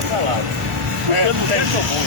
vou falar. Eu não sei se eu vou.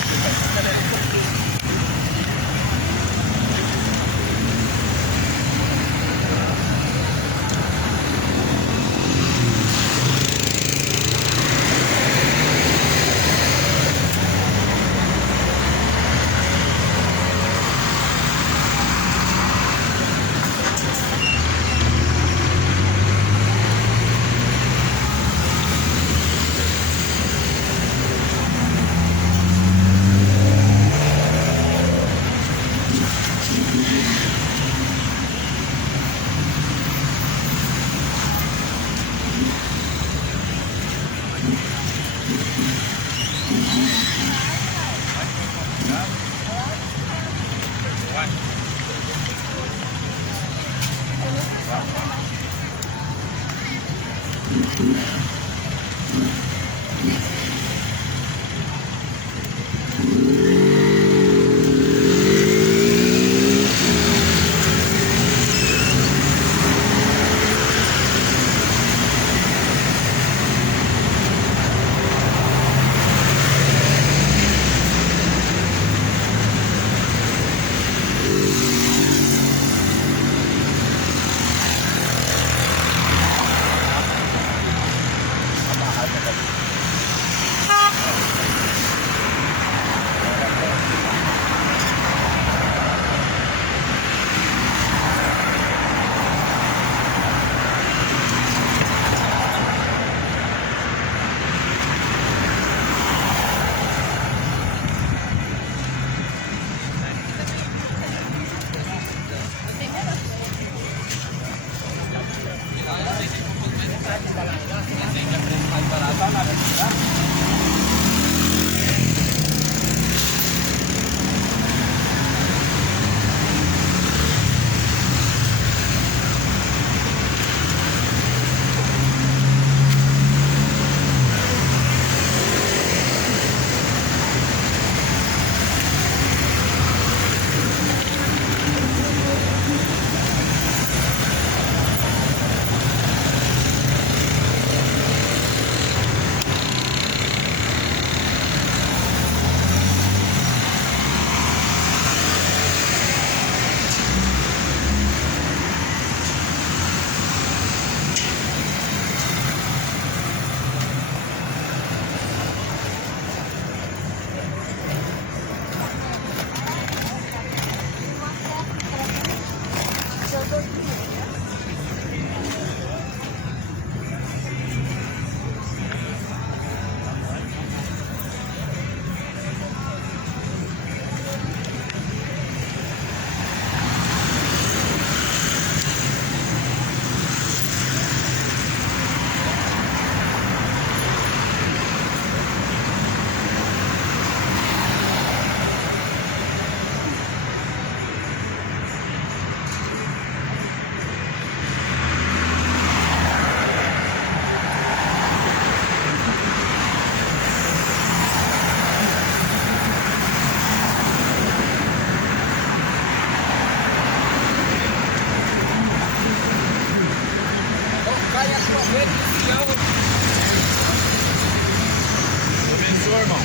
Começou, irmão.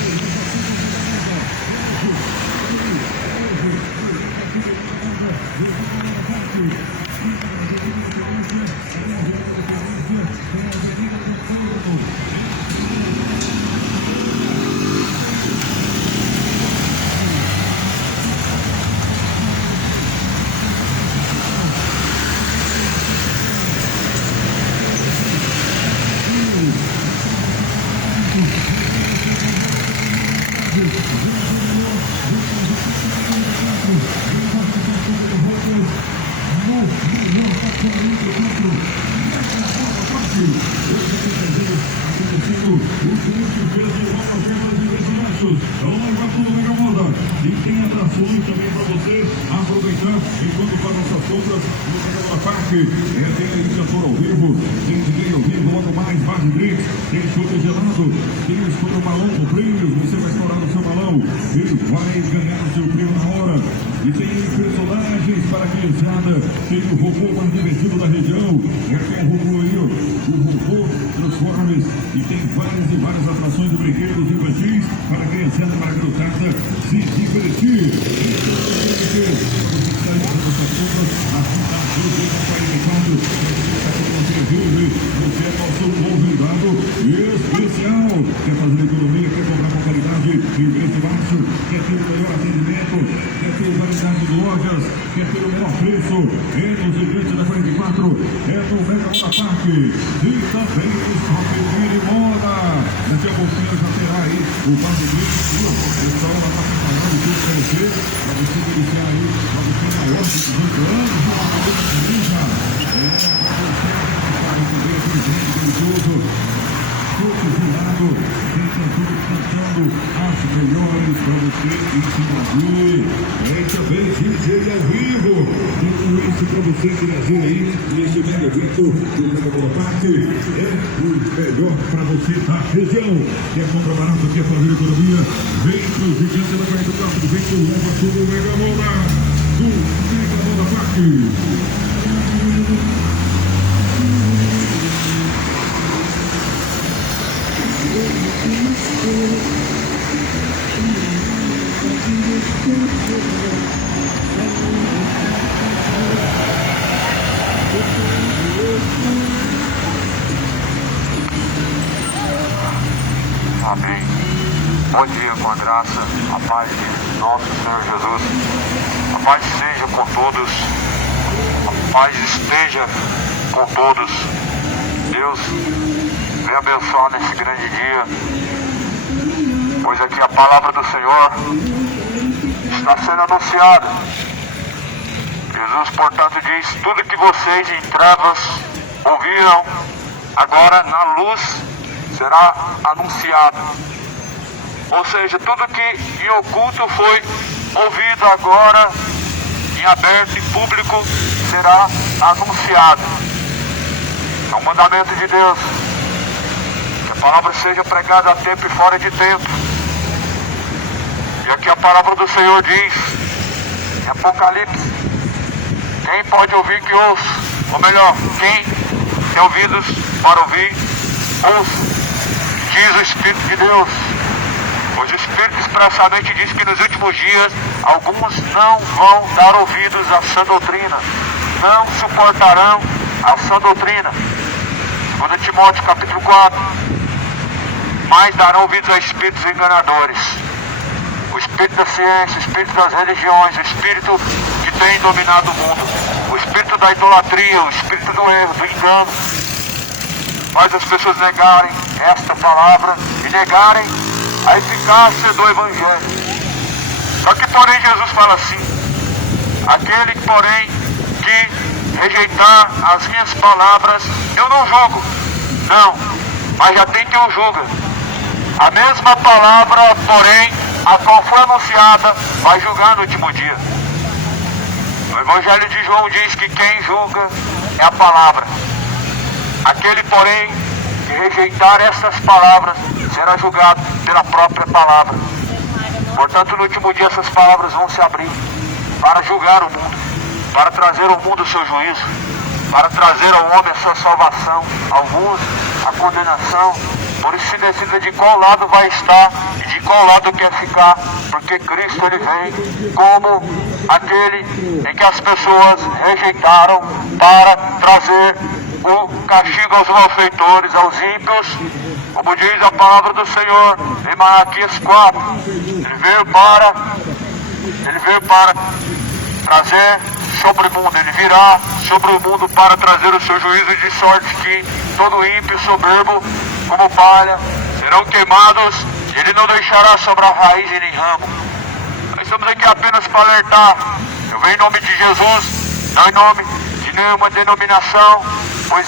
E tem atrações também para você aproveitar enquanto faz nossas compras no Cadeira Parque. Tem a iniciação ao vivo, tem DJ ao vivo, logo mais, bar de drinks, tem chuva gelado, tem o escolha balão com prêmios, você vai estourar o seu balão e vai ganhar o seu prêmio na hora. E tem personagens para a criançada, tem o robô mais divertido da região, tem o robô aí, o robô Transformers, e tem várias e várias atrações de brinquedos e garotada se divertir. Você está aí com essas compras, a cidade do Paraíba, você é nosso convidado especial. Quer fazer economia, quer comprar com qualidade e preço baixo, quer ter o melhor atendimento, quer ter variedade de lojas, quer ter o menor preço, é nos eventos da 44, é no Mega Moda Park e também no Shopping Mini Moda. Daqui a pouquinho já terá aí o Bar do Grito, essa hora está preparando tudo para você iniciar aí uma você maior de 18 anos, tudo virado, fica tudo cantando as melhores para você interagir. E também DJ ao vivo, tudo isso para você interagir aí nesse mega evento do Mega Moda Park. É o melhor para você da região. Quer comprar barato, quer fazer economia? Vem para o gigante da 44, vem que leva tudo o Mega Moda do Mega Moda Park. Amém. Bom dia, com a graça, a paz de nosso Senhor Jesus. A paz seja com todos. A paz esteja com todos. Deus venha abençoar nesse grande dia, pois aqui a palavra do Senhor está sendo anunciada. Jesus, portanto, diz: tudo que vocês em trevas ouviram, agora na luz será anunciado. Ou seja, tudo que em oculto foi ouvido agora, em aberto e público, será anunciado. É um mandamento de Deus. Que a palavra seja pregada a tempo e fora de tempo. E aqui a palavra do Senhor diz, em Apocalipse: quem pode ouvir que ouça? Ou melhor, quem tem ouvidos para ouvir, ouça. Diz o Espírito de Deus. Pois o Espírito expressamente diz que nos últimos dias alguns não vão dar ouvidos à sã doutrina, não suportarão a sã doutrina. 2 Timóteo capítulo 4. Mas darão ouvidos a espíritos enganadores. O espírito da ciência, o espírito das religiões, o espírito que tem dominado o mundo, o espírito da idolatria, o espírito do erro, do engano, faz as pessoas negarem esta palavra e negarem a eficácia do Evangelho. Só que, porém, Jesus fala assim: aquele, porém, que rejeitar as minhas palavras, eu não julgo. Não, mas já tem quem o julga. A mesma palavra, porém, a qual foi anunciada, vai julgar no último dia. O Evangelho de João diz que quem julga é a palavra. Aquele, porém, que rejeitar essas palavras, será julgado pela própria palavra. Portanto, no último dia essas palavras vão se abrir para julgar o mundo, para trazer ao mundo o seu juízo, para trazer ao homem a sua salvação, alguns a condenação. Por isso se decida de qual lado vai estar e de qual lado quer ficar, porque Cristo ele vem como aquele em que as pessoas rejeitaram para trazer o castigo aos malfeitores, aos ímpios, como diz a palavra do Senhor em Malaquias 4. Ele veio para trazer sobre o mundo, ele virá sobre o mundo para trazer o seu juízo, de sorte que todo ímpio soberbo como palha serão queimados, e ele não deixará sobrar raiz e nem ramo. Nós estamos aqui apenas para alertar. Eu venho em nome de Jesus, não em nome de nenhuma denominação, pois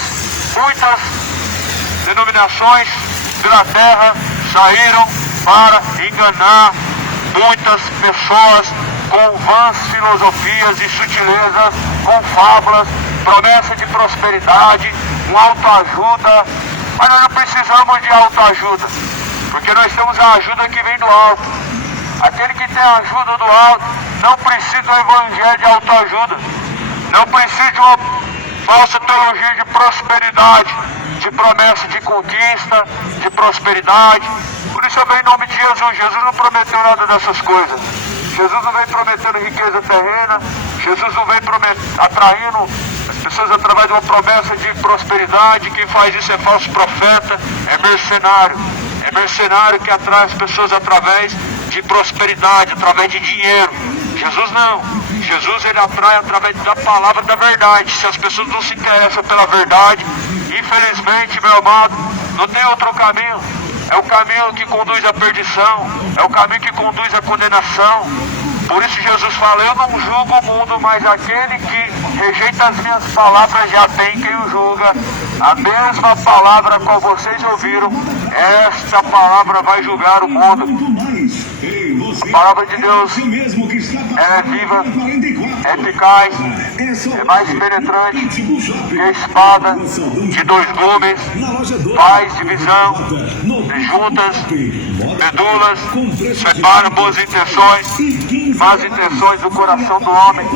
muitas denominações pela terra saíram para enganar muitas pessoas com vãs filosofias e sutilezas, com fábulas, promessa de prosperidade, com autoajuda. Mas nós não precisamos de autoajuda, porque nós temos a ajuda que vem do alto. Aquele que tem a ajuda do alto não precisa do evangelho de autoajuda, não precisa de uma falsa teologia de prosperidade. de promessa de conquista, de prosperidade. Por isso eu venho em nome de Jesus. Jesus não prometeu nada dessas coisas. Jesus não vem prometendo riqueza terrena. Jesus não vem atraindo as pessoas através de uma promessa de prosperidade. Quem faz isso é falso profeta, é mercenário. É mercenário que atrai as pessoas através de prosperidade, através de dinheiro. Jesus não. Jesus ele atrai através da palavra da verdade. Se as pessoas não se interessam pela verdade, infelizmente, meu amado, não tem outro caminho. É o caminho que conduz à perdição, é o caminho que conduz à condenação. Por isso Jesus fala, eu não julgo o mundo, mas aquele que rejeita as minhas palavras já tem quem o julga. A mesma palavra qual vocês ouviram, esta palavra vai julgar o mundo. A palavra de Deus é viva, é eficaz, é mais penetrante que a espada de dois gumes, faz divisão de juntas, medulas, separa boas intenções, más intenções do coração do homem.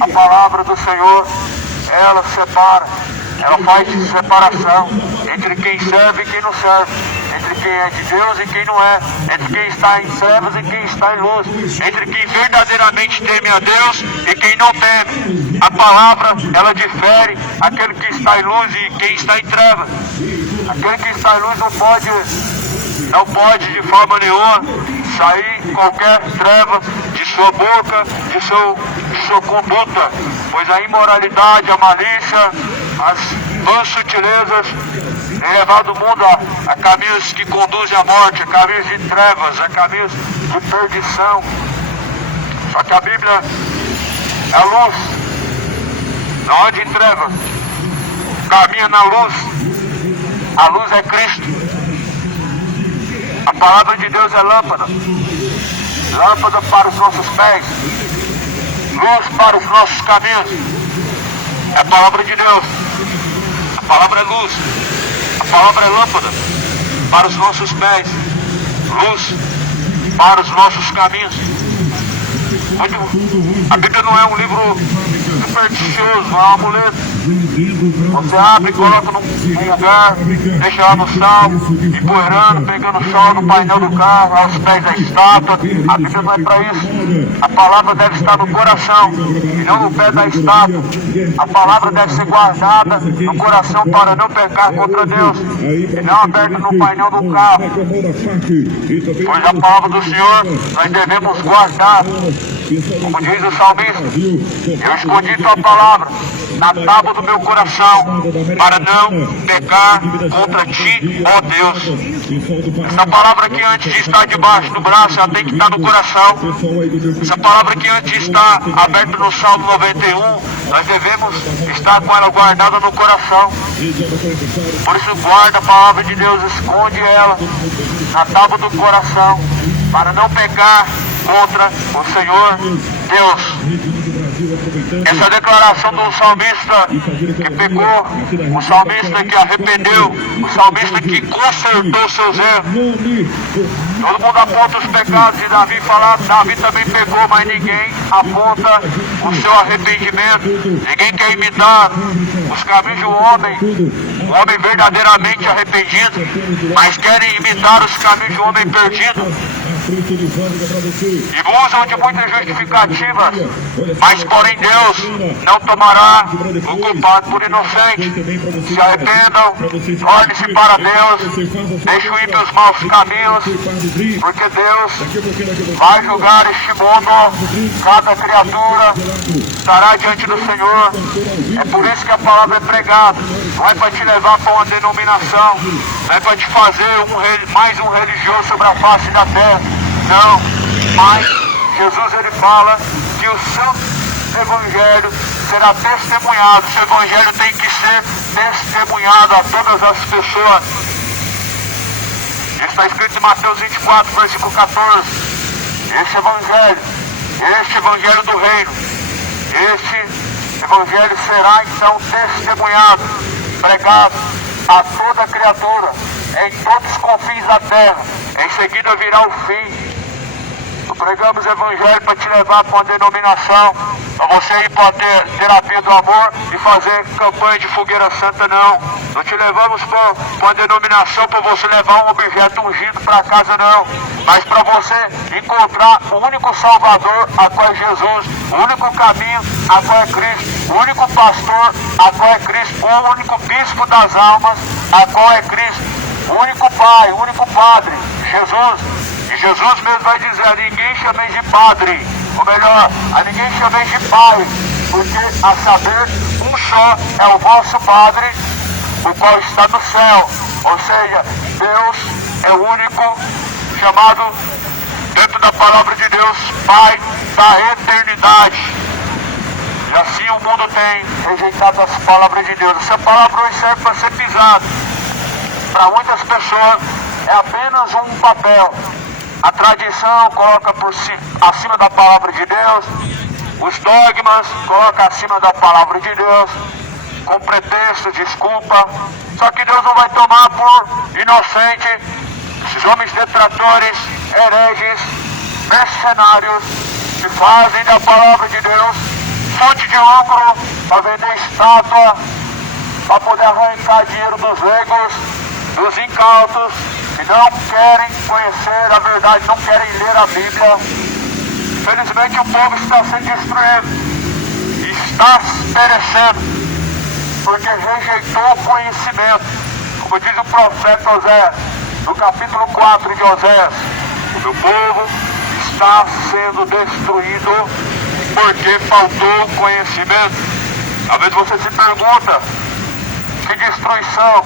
A palavra do Senhor, ela separa, ela faz separação entre quem serve e quem não serve, entre quem é de Deus e quem não é, entre quem está em trevas e quem está em luz, entre quem verdadeiramente teme a Deus e quem não teme. A palavra, ela difere aquele que está em luz e quem está em trevas. Aquele que está em luz não pode de forma nenhuma sair qualquer treva de sua boca, de sua conduta, pois a imoralidade, a malícia, as vãs sutilezas têm levado o mundo a caminhos que conduzem à morte, a caminhos de trevas, a caminhos de perdição. Só que a Bíblia é a luz, não anda em trevas, caminha na luz. A luz é Cristo. A palavra de Deus é lâmpada, lâmpada para os nossos pés, luz para os nossos caminhos. É a palavra de Deus. A palavra é luz. A palavra é lâmpada para os nossos pés, luz para os nossos caminhos. A Bíblia não é um livro supersticioso, não é um amuleto. Você abre e coloca num lugar, deixa lá no salmo, empoeirando, pegando sol no painel do carro, aos pés da estátua. A Bíblia não é para isso. A palavra deve estar no coração e não no pé da estátua. A palavra deve ser guardada no coração para não pecar contra Deus e não aberta no painel do carro. Pois a palavra do Senhor nós devemos guardar. Como diz o salmista, eu escondi tua palavra na tábua do meu coração, para não pecar contra ti, ó Deus. Essa palavra aqui, antes de estar debaixo do braço, ela tem que estar no coração. Essa palavra aqui, antes de estar aberta no Salmo 91, nós devemos estar com ela guardada no coração. Por isso, guarda a palavra de Deus, esconde ela na tábua do coração, para não pecar contra o Senhor Deus. Essa declaração do salmista que pecou, o salmista que arrependeu, o salmista que consertou seus erros. Todo mundo aponta os pecados de Davi e fala, Davi também pecou, mas ninguém aponta o seu arrependimento. Ninguém quer imitar os caminhos de um homem verdadeiramente arrependido, mas querem imitar os caminhos de um homem perdido. E usam de muitas justificativas, mas porém Deus não tomará o culpado por inocente. Se arrependam, tornem-se para Deus, deixem ir pelos maus caminhos, porque Deus vai julgar este mundo. Cada criatura estará diante do Senhor. É por isso que a palavra é pregada. Não é para te levar para uma denominação, não é para te fazer mais um religioso sobre a face da terra. Não, mas Jesus ele fala que o seu evangelho será testemunhado. O seu evangelho tem que ser testemunhado a todas as pessoas. Isso está escrito em Mateus 24, versículo 14. Este evangelho do reino, este evangelho será então testemunhado, pregado a toda criatura, em todos os confins da terra. Em seguida virá o fim. Pregamos o evangelho para te levar para uma denominação, Para você ir para ter terapia do amor e fazer campanha de fogueira santa, não. Não te levamos para uma denominação para você levar um objeto ungido para casa, não. Mas para você encontrar o único Salvador, a qual é Jesus, o único caminho, a qual é Cristo, o único pastor, a qual é Cristo, o único bispo das almas, a qual é Cristo, o único Pai, o único Padre, Jesus. E Jesus mesmo vai dizer: a ninguém chameis de Padre, ou melhor, a ninguém chameis de Pai, porque a saber, um só é o vosso Padre, o qual está no céu. Ou seja, Deus é o único chamado dentro da palavra de Deus, Pai da eternidade. E assim o mundo tem rejeitado as palavras de Deus. Essa palavra hoje serve para ser pisada. Para muitas pessoas é apenas um papel. A tradição coloca acima da palavra de Deus. Os dogmas colocam acima da palavra de Deus, com pretexto, desculpa. Só que Deus não vai tomar por inocente esses homens detratores, hereges, mercenários, que fazem da palavra de Deus fonte de lucro para vender estátua, para poder arrancar dinheiro dos leigos, dos incautos, que não querem conhecer a verdade, não querem ler a Bíblia. Infelizmente o povo está sendo destruído, está perecendo, porque rejeitou o conhecimento. Como diz o profeta Oséias, no capítulo 4 de Oséias: o meu povo está sendo destruído porque faltou conhecimento. Talvez você se pergunta: que destruição?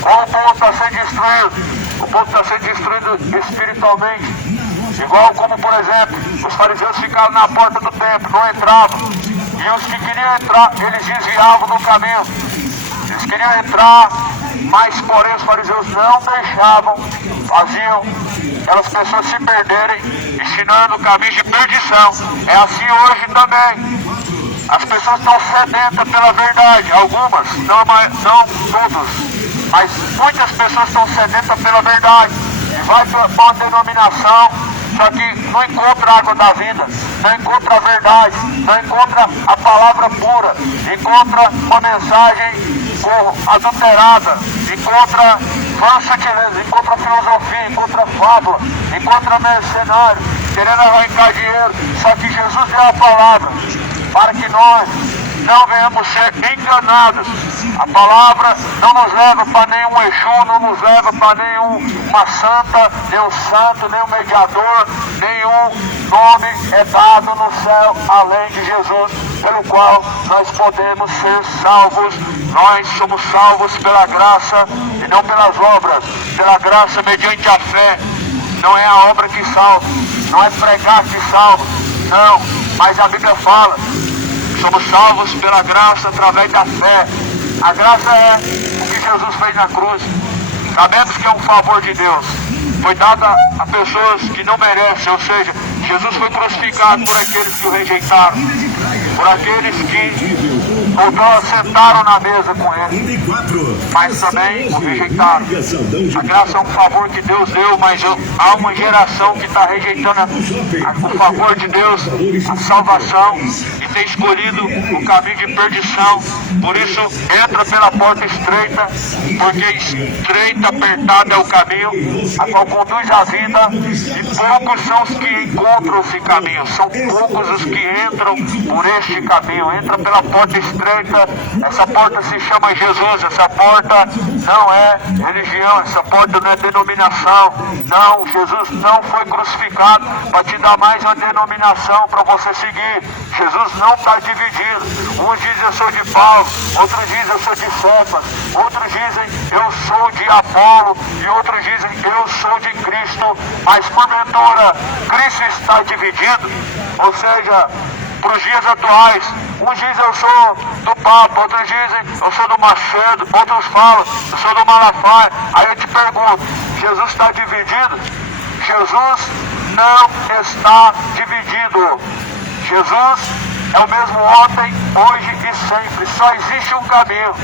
Como o povo está sendo destruído? O povo está sendo destruído espiritualmente. Igual como, por exemplo, os fariseus ficaram na porta do templo, não entravam. E os que queriam entrar, eles desviavam do caminho. Eles queriam entrar, mas porém os fariseus não deixavam, faziam aquelas pessoas se perderem, ensinando o caminho de perdição. É assim hoje também. As pessoas estão sedentas pela verdade, algumas, não todos, mas muitas pessoas estão sedentas pela verdade. E vai para uma denominação, só que não encontra a água da vida, não encontra a verdade, não encontra a palavra pura, encontra uma mensagem adulterada, encontra sutileza, encontra filosofia, encontra fábula, encontra mercenário, querendo arrancar dinheiro. Só que Jesus deu a palavra para que nós não venhamos ser enganados. A palavra não nos leva para nenhum Exu, não nos leva para nenhuma santa, nenhum santo, nenhum mediador, nenhum nome é dado no céu além de Jesus, pelo qual nós podemos ser salvos. Nós somos salvos pela graça e não pelas obras, pela graça mediante a fé. Não é a obra que salva, não é pregar que salva, não, mas a Bíblia fala: somos salvos pela graça através da fé. A graça é o que Jesus fez na cruz. Sabemos que é um favor de Deus. Foi dada a pessoas que não merecem, ou seja, Jesus foi crucificado por aqueles que o rejeitaram, por aqueles que sentaram na mesa com ele, mas também o rejeitaram. A graça é um favor que Deus deu, mas há uma geração que está rejeitando o favor de Deus, a salvação, e tem escolhido o caminho de perdição. Por isso, entra pela porta estreita, porque estreita, apertada é o caminho a qual conduz a vida, e poucos são os que encontram esse caminho. São poucos os que entram por este caminho. Entra pela porta estreita. Essa porta se chama Jesus. Essa porta não é religião, essa porta não é denominação. Não, Jesus não foi crucificado para te dar mais uma denominação para você seguir. Jesus não está dividido. Uns dizem eu sou de Paulo, outros dizem eu sou de Cefas, outros dizem eu sou de Apolo, e outros dizem eu sou de Cristo. Mas porventura Cristo está dividido? Ou seja, para os dias atuais, uns dizem eu sou do Papa, outros dizem eu sou do Macedo, outros falam eu sou do Malafaia. Aí eu te pergunto, Jesus está dividido? Jesus não está dividido. Jesus é o mesmo ontem, hoje e sempre. Só existe um caminho.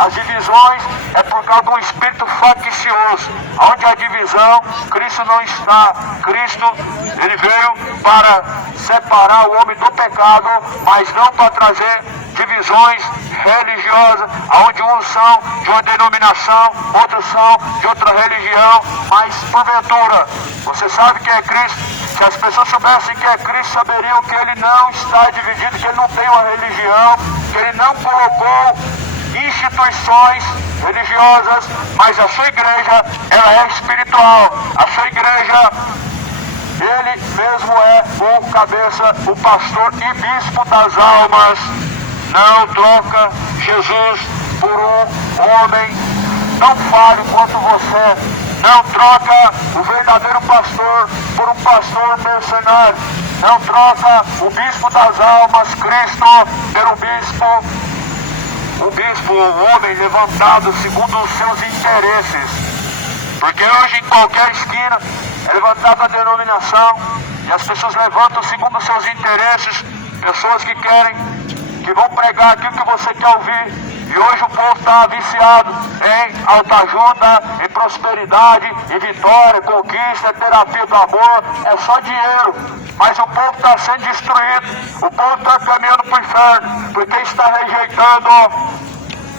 As divisões é por causa do espírito faccioso. Onde há divisão, Cristo não está. Cristo, ele veio para separar o homem do pecado, mas não para trazer divisões religiosas, onde uns são de uma denominação, outros são de outra religião, mas porventura, você sabe que é Cristo? Se as pessoas soubessem que é Cristo, saberiam que ele não está dividido, que ele não tem uma religião, que ele não colocou instituições religiosas, mas a sua igreja, ela é espiritual. A sua igreja, ele mesmo é o cabeça, o pastor e bispo das almas. Não troca Jesus por um homem tão falho quanto você. Não troca o verdadeiro pastor por um pastor mercenário. Não troca o bispo das almas, Cristo, pelo bispo. O bispo, o homem levantado segundo os seus interesses. Porque hoje em qualquer esquina é levantada a denominação e as pessoas levantam segundo os seus interesses. Pessoas que querem, que vão pregar aquilo que você quer ouvir. E hoje o povo está viciado em autoajuda, em prosperidade, em vitória, conquista, terapia do amor. É só dinheiro. Mas o povo está sendo destruído. O povo está caminhando para o inferno. Porque está rejeitando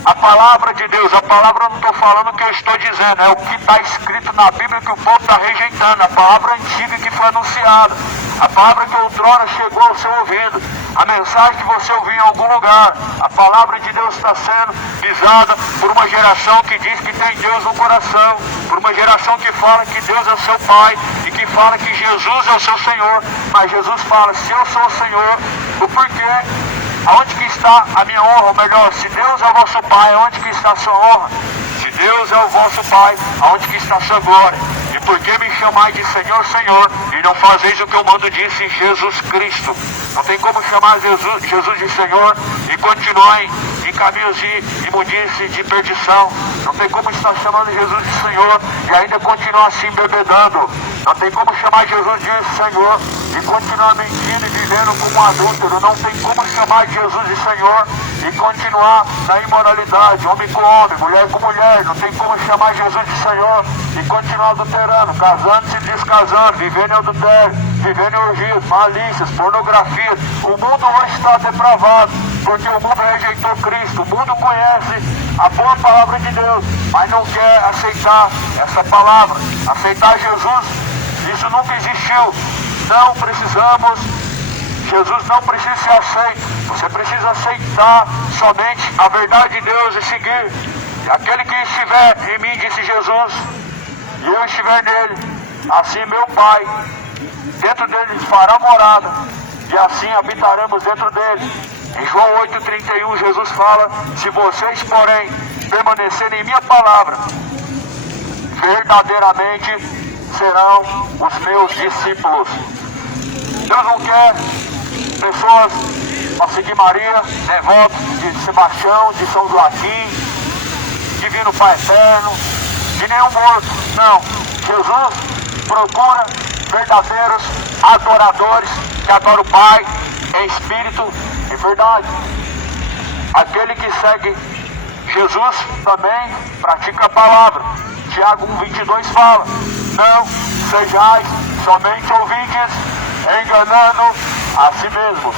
a palavra de Deus. A palavra eu não estou falando o que eu estou dizendo. É o que está escrito na Bíblia que o povo está rejeitando. A palavra antiga que foi anunciada. A palavra que outrora chegou ao seu ouvido. A mensagem que você ouviu em algum lugar. A palavra de Deus está sendo pisada por uma geração que diz que tem Deus no coração. Por uma geração que fala que Deus é seu Pai. E que fala que Jesus é o seu Senhor. Mas Jesus fala, se eu sou o Senhor, o porquê? Aonde que está a minha honra? Ou melhor, se Deus é o vosso Pai, aonde que está a sua honra? Se Deus é o vosso Pai, aonde que está a sua glória? E por que me chamais de Senhor, Senhor, e não fazeis o que eu mando disse Jesus Cristo? Não tem como chamar Jesus de Senhor e continuar em caminhos de imundice, de perdição. Não tem como estar chamando Jesus de Senhor e ainda continuar se embebedando. Não tem como chamar Jesus de Senhor e continuar mentindo e vivendo como um adúltero. Não tem como chamar Jesus de Senhor e continuar na imoralidade, homem com homem, mulher com mulher. Não tem como chamar Jesus de Senhor e continuar adulterando, casando-se e descasando, vivendo em adultério, vivendo em orgias, malícias, pornografia. O mundo hoje está depravado, porque o mundo rejeitou Cristo. O mundo conhece a boa palavra de Deus, mas não quer aceitar essa palavra, aceitar Jesus. Isso nunca existiu. Não precisamos, Jesus não precisa ser aceito. Você precisa aceitar somente a verdade de Deus e seguir. E aquele que estiver em mim, disse Jesus, e eu estiver nele, assim meu Pai, dentro dele fará morada, e assim habitaremos dentro dele. Em João 8,31, Jesus fala, se vocês, porém, permanecerem em minha palavra, verdadeiramente serão os meus discípulos. Deus não quer pessoas para seguir Maria, devotos de Sebastião, de São Joaquim, Divino Pai Eterno, de nenhum morto. Não. Jesus procura verdadeiros adoradores que adoram o Pai em espírito e verdade. Aquele que segue Jesus também pratica a palavra. Tiago 1,22 fala, não sejais somente ouvintes, enganando a si mesmos,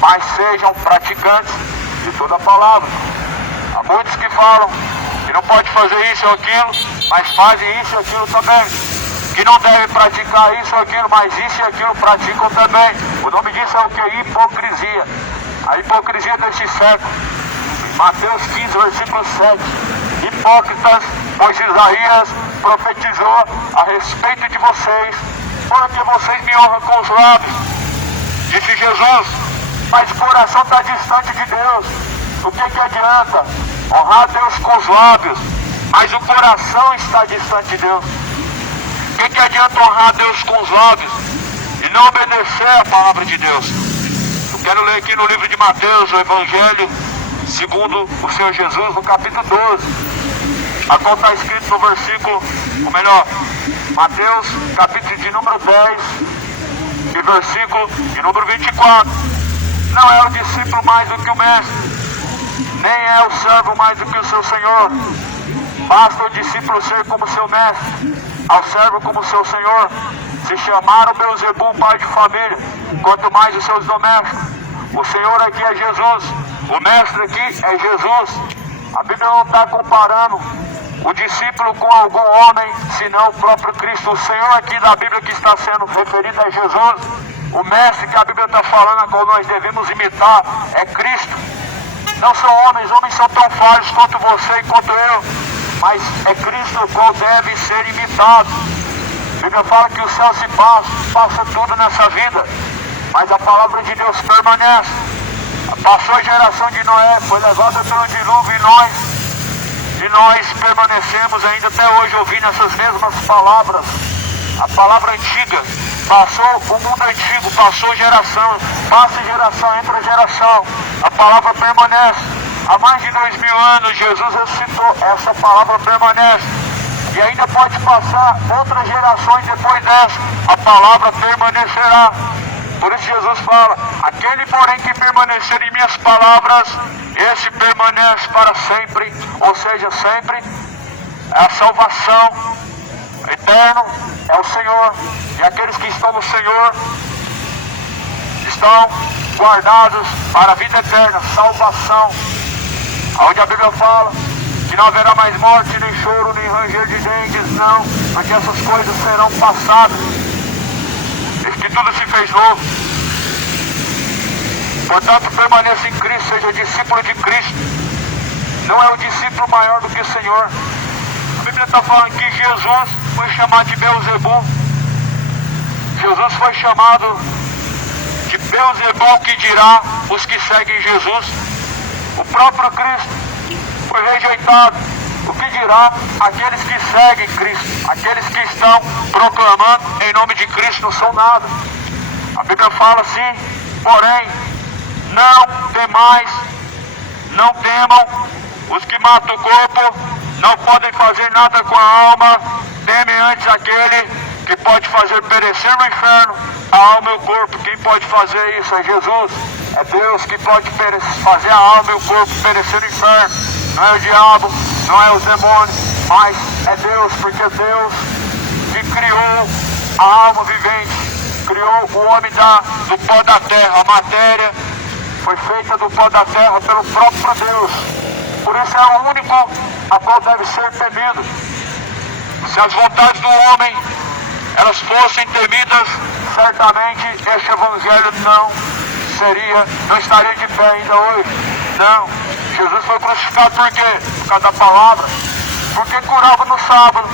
mas sejam praticantes de toda a palavra. Há muitos que falam que não pode fazer isso ou aquilo, mas fazem isso e aquilo também. Que não devem praticar isso ou aquilo, mas isso e aquilo praticam também. O nome disso é o que? Hipocrisia. A hipocrisia deste século. Mateus 15, versículo 7. Hipócritas, pois Isaías profetizou a respeito de vocês, porque vocês me honram com os lábios. Disse Jesus, mas o coração está distante de Deus. O que adianta honrar Deus com os lábios, mas o coração está distante de Deus? O que adianta honrar Deus com os lábios e não obedecer a palavra de Deus? Eu quero ler aqui no livro de Mateus, o Evangelho segundo o Senhor Jesus, no capítulo 12. A qual está escrito no versículo, ou melhor, Mateus, capítulo de número 10, e versículo de número 24. Não é o discípulo mais do que o mestre, Nem é o servo mais do que o seu senhor. Basta o discípulo ser como seu mestre, ao servo como seu senhor. Se chamaram Beelzebul, pai de família, quanto mais os seus domésticos. O Senhor aqui é Jesus, o mestre aqui é Jesus. A Bíblia não está comparando o discípulo com algum homem, senão o próprio Cristo. O Senhor aqui da Bíblia que está sendo referido é Jesus. O mestre que a Bíblia está falando, a qual nós devemos imitar, é Cristo. Não são homens são tão falhos quanto você e quanto eu, mas é Cristo o qual deve ser imitado. A Bíblia fala que o céu se passa tudo nessa vida, mas a palavra de Deus permanece. Passou a geração de Noé, foi levada pelo dilúvio e nós permanecemos ainda até hoje ouvindo essas mesmas palavras. A palavra antiga, passou o mundo antigo, passou geração, passa geração, entra geração, a palavra permanece. Há mais de 2000 anos Jesus ressuscitou, essa palavra permanece. E ainda pode passar outras gerações depois dessa, a palavra permanecerá. Por isso Jesus fala, aquele porém que permanecer em minhas palavras, esse permanece para sempre, ou seja, sempre é a salvação. Eterno é o Senhor, e aqueles que estão no Senhor estão guardados para a vida eterna, salvação. Onde a Bíblia fala que não haverá mais morte, nem choro, nem ranger de dentes, não, porque essas coisas serão passadas. Diz que tudo se fez novo. Portanto, permaneça em Cristo, seja discípulo de Cristo. Não é um discípulo maior do que o Senhor. A Bíblia está falando que Jesus foi chamado de Beelzebul. Jesus foi chamado de Beelzebul, que dirá os que seguem Jesus. O próprio Cristo foi rejeitado. O que dirá aqueles que seguem Cristo? Aqueles que estão proclamando em nome de Cristo não são nada. A Bíblia fala assim, porém, não temais, não temam os que matam o corpo, não podem fazer nada com a alma, temem antes aquele que pode fazer perecer no inferno a alma e o corpo. Quem pode fazer isso é Jesus. É Deus que pode fazer a alma e o corpo perecer no inferno. Não é o diabo, não é os demônios, mas é Deus, porque Deus que criou a alma vivente, criou o homem do pó da terra. A matéria foi feita do pó da terra pelo próprio Deus. Por isso é o único a qual deve ser temido. Se as vontades do homem elas fossem temidas, certamente este evangelho não estaria de pé ainda hoje. Não. Jesus foi crucificado por quê? Por causa da palavra. Porque curava no sábado.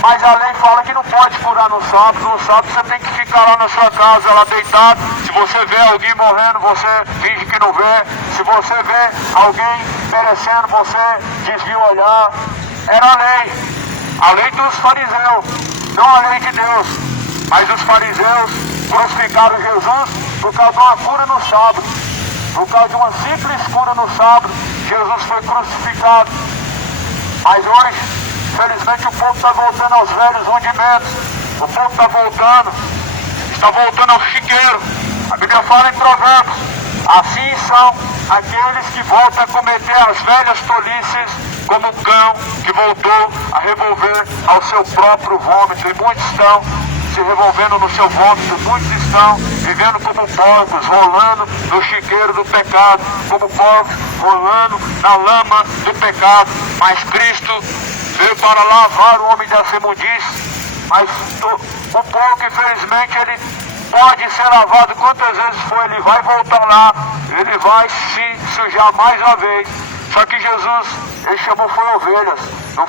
Mas a lei fala que não pode curar no sábado. No sábado você tem que ficar lá na sua casa, lá deitado. Se você vê alguém morrendo, você finge que não vê. Se você vê alguém perecendo, você desvia o olhar. Era a lei dos fariseus, não a lei de Deus. Mas os fariseus crucificaram Jesus por causa de uma cura no sábado. Por causa de uma simples cura no sábado, Jesus foi crucificado. Mas hoje, felizmente, o povo está voltando aos velhos rudimentos. O povo está voltando ao chiqueiro. A Bíblia fala em Provérbios, assim são aqueles que voltam a cometer as velhas tolices, como o cão que voltou a revolver ao seu próprio vômito. E muitos estão se revolvendo no seu vômito, muitos estão vivendo como porcos, rolando no chiqueiro do pecado, como porcos, rolando na lama do pecado. Mas Cristo veio para lavar o homem dessa imundície. Mas o porco, infelizmente, ele pode ser lavado quantas vezes for, ele vai voltar lá, ele vai se sujar mais uma vez. Só que Jesus, ele chamou foi ovelhas, não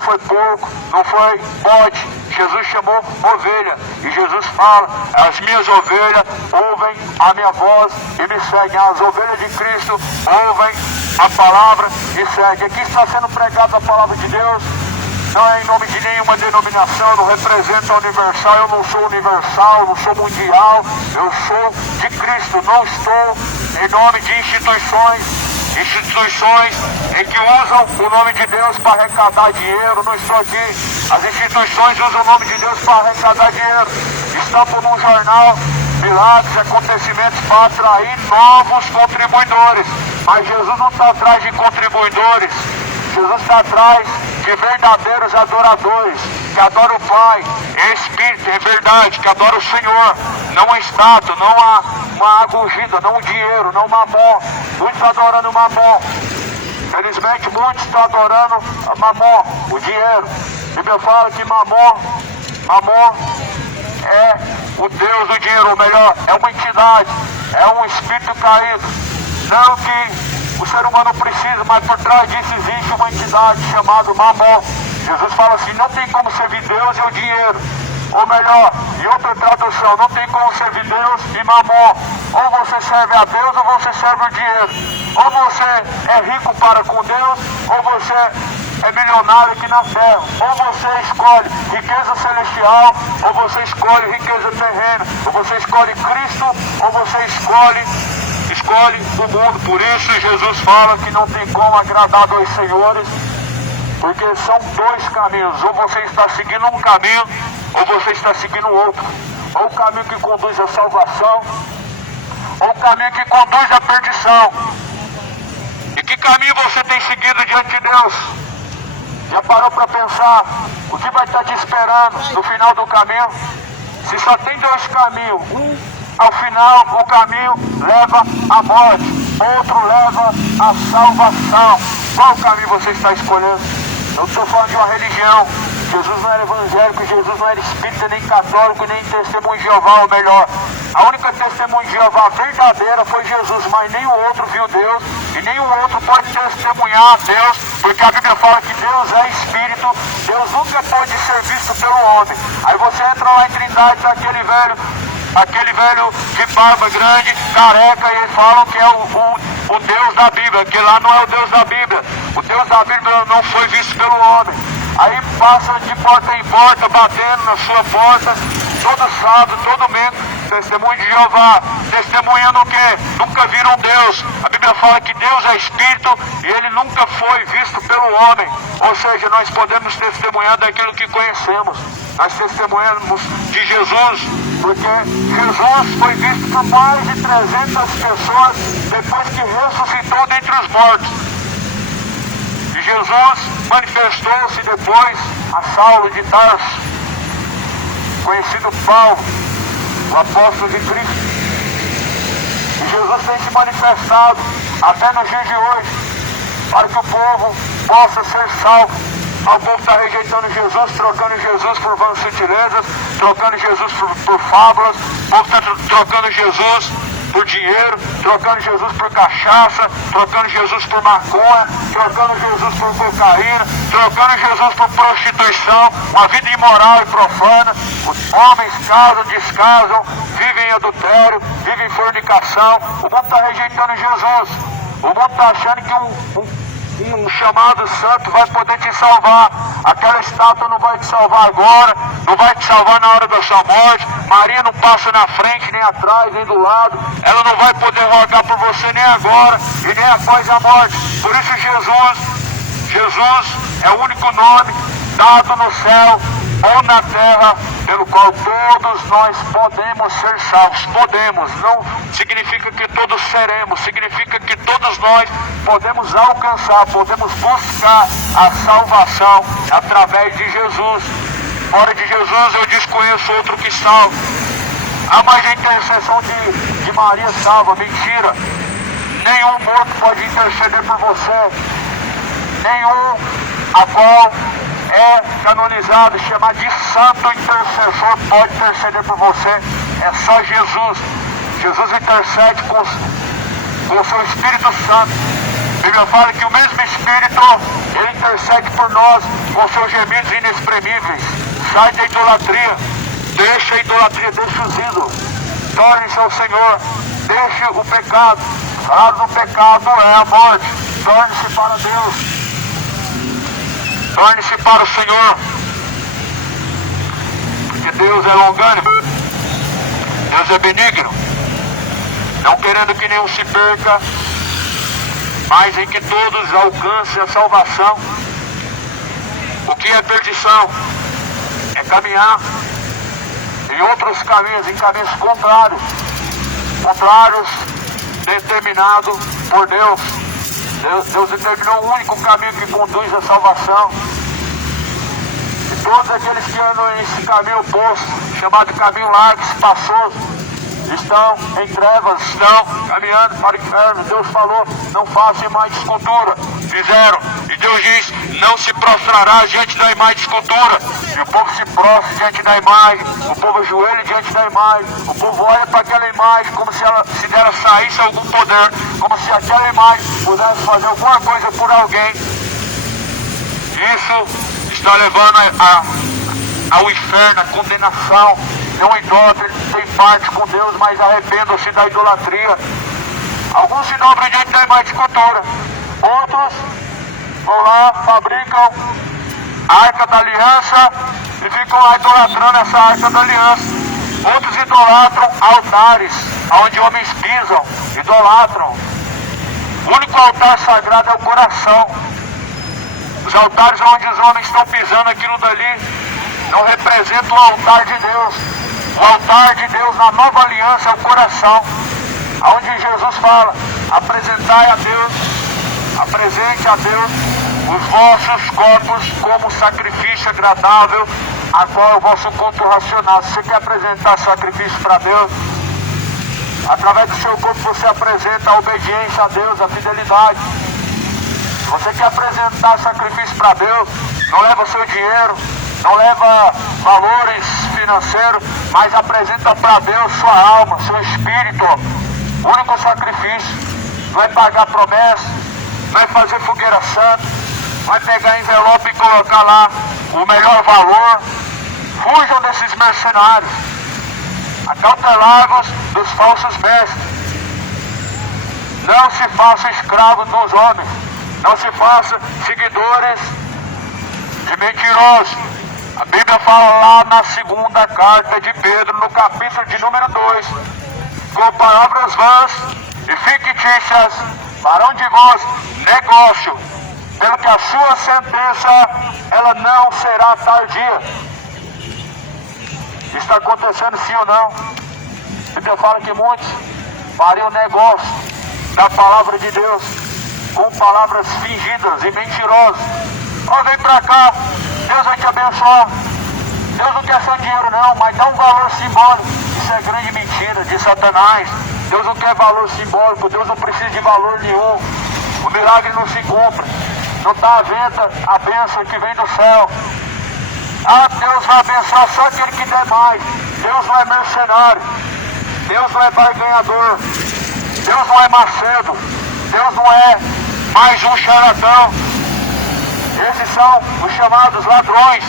foi porco, não foi bode. Jesus chamou ovelha. E Jesus fala, as minhas ovelhas ouvem a minha voz e me seguem. As ovelhas de Cristo ouvem a palavra e seguem. Aqui está sendo pregada a palavra de Deus. Não é em nome de nenhuma denominação, não representa a universal, eu não sou universal, não sou mundial, eu sou de Cristo, não estou em nome de instituições em que usam o nome de Deus para arrecadar dinheiro. Não estou aqui. As instituições usam o nome de Deus para arrecadar dinheiro. Estampam num jornal milagres, acontecimentos para atrair novos contribuidores. Mas Jesus não está atrás de contribuidores. Jesus está atrás de verdadeiros adoradores, que adoram o Pai, é Espírito, é verdade, que adoram o Senhor, não a estátua, não uma água ungida, não o dinheiro, não o mamon. Muitos adorando o mamon. Felizmente muitos estão adorando a mamon, o dinheiro. A Bíblia fala que mamon é o Deus do dinheiro, ou melhor, é uma entidade, é um espírito caído. Não que o ser humano precisa, mas por trás disso existe uma entidade chamada mamon. Jesus fala assim, não tem como servir Deus e o dinheiro. Ou melhor, em outra tradução, não tem como servir Deus e mamon. Ou você serve a Deus ou você serve o dinheiro. Ou você é rico para com Deus, ou você é milionário aqui na terra. Ou você escolhe riqueza celestial, ou você escolhe riqueza terrena. Ou você escolhe Cristo, ou você escolhe o mundo. Por isso Jesus fala que não tem como agradar dois senhores, porque são dois caminhos. Ou você está seguindo um caminho, ou você está seguindo outro. Ou o caminho que conduz à salvação, ou o caminho que conduz à perdição. E que caminho você tem seguido diante de Deus? Já parou para pensar o que vai estar te esperando no final do caminho? Se só tem dois caminhos, ao final o caminho leva à morte, outro leva à salvação. Qual caminho você está escolhendo? Eu estou falando de uma religião. Jesus não era evangélico, Jesus não era espírita, nem católico, nem testemunho de Jeová, ou melhor, a única testemunha de Jeová verdadeira foi Jesus, mas nem o outro viu Deus, e nem o outro pode testemunhar a Deus, porque a Bíblia fala que Deus é espírito, Deus nunca pode ser visto pelo homem. Aí você entra lá em Trindade, tá aquele velho de barba grande, careca, e eles falam que é o Deus da Bíblia, que lá não é o Deus da Bíblia. O Deus da Bíblia não foi visto pelo homem. Aí passa de porta em porta, batendo na sua porta, todo sábado, todo domingo, testemunho de Jeová, testemunhando o quê? Nunca viram Deus. A Bíblia fala que Deus é Espírito e Ele nunca foi visto pelo homem. Ou seja, nós podemos testemunhar daquilo que conhecemos. Nós testemunhamos de Jesus, porque Jesus foi visto por mais de 300 pessoas depois que ressuscitou dentre os mortos. E Jesus manifestou-se depois a Saulo de Tarso, conhecido Paulo, o apóstolo de Cristo. E Jesus tem se manifestado até nos dias de hoje, para que o povo possa ser salvo. O povo está rejeitando Jesus, trocando Jesus por vãs sutilezas, trocando Jesus por fábulas, o povo está trocando Jesus por dinheiro, trocando Jesus por cachaça, trocando Jesus por maconha, trocando Jesus por cocaína, trocando Jesus por prostituição, uma vida imoral e profana. Os homens casam, descasam, vivem em adultério, vivem em fornicação. O mundo está rejeitando Jesus. O mundo está achando que um chamado santo vai poder te salvar. Aquela estátua não vai te salvar agora, não vai te salvar na hora da sua morte. Maria não passa na frente, nem atrás, nem do lado. Ela não vai poder rogar por você nem agora e nem após a morte. Por isso Jesus é o único nome dado no céu ou na terra pelo qual todos nós podemos ser salvos. Podemos, não significa que todos seremos, significa que todos nós podemos alcançar, podemos buscar a salvação através de Jesus. Fora de Jesus eu desconheço outro que salva. Mas a intercessão de Maria salva. Mentira. Nenhum morto pode interceder por você. Nenhum a qual é canonizado, chamado de santo intercessor, pode interceder por você. É só Jesus. Jesus intercede com o seu Espírito Santo. A Bíblia fala que o mesmo Espírito, ele intercede por nós com seus gemidos inexprimíveis. Sai da idolatria, deixa a idolatria, deixa os ídolos, torne-se ao Senhor, deixe o pecado. A do pecado é a morte. Torne-se para Deus, torne-se para o Senhor, porque Deus é longânimo, Deus é benigno, não querendo que nenhum se perca, mas em que todos alcancem a salvação. O que é perdição? É caminhar em outros caminhos, em caminhos contrários, determinados por Deus. Deus determinou o único caminho que conduz à salvação. E todos aqueles que andam nesse caminho oposto, chamado caminho largo, espaçoso, estão em trevas, estão caminhando para o inferno. Deus falou, não façam imagem de escultura. Fizeram. E Deus diz, não se prostrará diante da imagem de escultura. E o povo se prostra diante da imagem, o povo ajoelha diante da imagem, o povo olha para aquela imagem como se dela saísse algum poder, como se aquela imagem pudesse fazer alguma coisa por alguém. Isso está levando ao inferno, à condenação. Não idólatra, tem parte com Deus, mas arrependam-se da idolatria. Alguns se dobram diante da imagem de escultura. Outros vão lá, fabricam a Arca da Aliança e ficam lá idolatrando essa Arca da Aliança. Outros idolatram altares, onde homens pisam, idolatram. O único altar sagrado é o coração. Os altares onde os homens estão pisando aquilo dali não representam o altar de Deus. O altar de Deus na nova aliança é o coração, onde Jesus fala, apresentai a Deus, apresente a Deus os vossos corpos como sacrifício agradável, a qual é o vosso culto racional. Se você quer apresentar sacrifício para Deus, através do seu corpo você apresenta a obediência a Deus, a fidelidade. Você quer apresentar sacrifício para Deus, não leva o seu dinheiro, não leva valores financeiros, mas apresenta para Deus sua alma, seu espírito. O único sacrifício. Não é pagar promessa, não é fazer fogueira santa, não é pegar envelope e colocar lá o melhor valor. Fujam desses mercenários. Acautelai-vos dos falsos mestres. Não se faça escravo dos homens. Não se faça seguidores de mentirosos. A Bíblia fala lá na segunda carta de Pedro, no capítulo de número 2, com palavras vãs e fictícias farão de vós negócio, pelo que a sua sentença ela não será tardia. Está acontecendo sim ou não? A Bíblia fala que muitos fariam negócio da palavra de Deus com palavras fingidas e mentirosas. Ó, vem pra cá, Deus vai te abençoar. Deus não quer seu dinheiro não, mas dá um valor simbólico. Isso é grande mentira de Satanás. Deus não quer valor simbólico, Deus não precisa de valor nenhum. O milagre não se compra. Não está à venda a bênção que vem do céu. Ah, Deus vai abençoar só aquele que der mais. Deus não é mercenário. Deus não é barganhador. Deus não é macedo. Deus não é mais um charlatão. Esses são os chamados ladrões,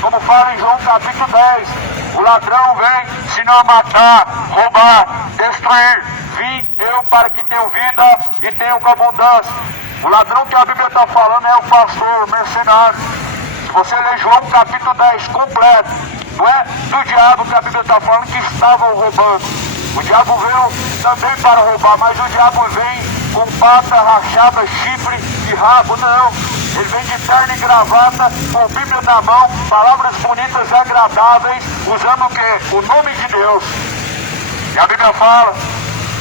como fala em João capítulo 10. O ladrão vem, senão a matar, roubar, destruir. Vim eu para que tenham vida e tenham com abundância. O ladrão que a Bíblia está falando é o pastor, o mercenário. Se você ler João capítulo 10 completo, não é do diabo que a Bíblia está falando que estavam roubando. O diabo veio também para roubar, mas o diabo vem com pata, rachada, chifre e rabo, não. Ele vem de terno e gravata, com Bíblia na mão, palavras bonitas e agradáveis, usando o quê? O nome de Deus. E a Bíblia fala,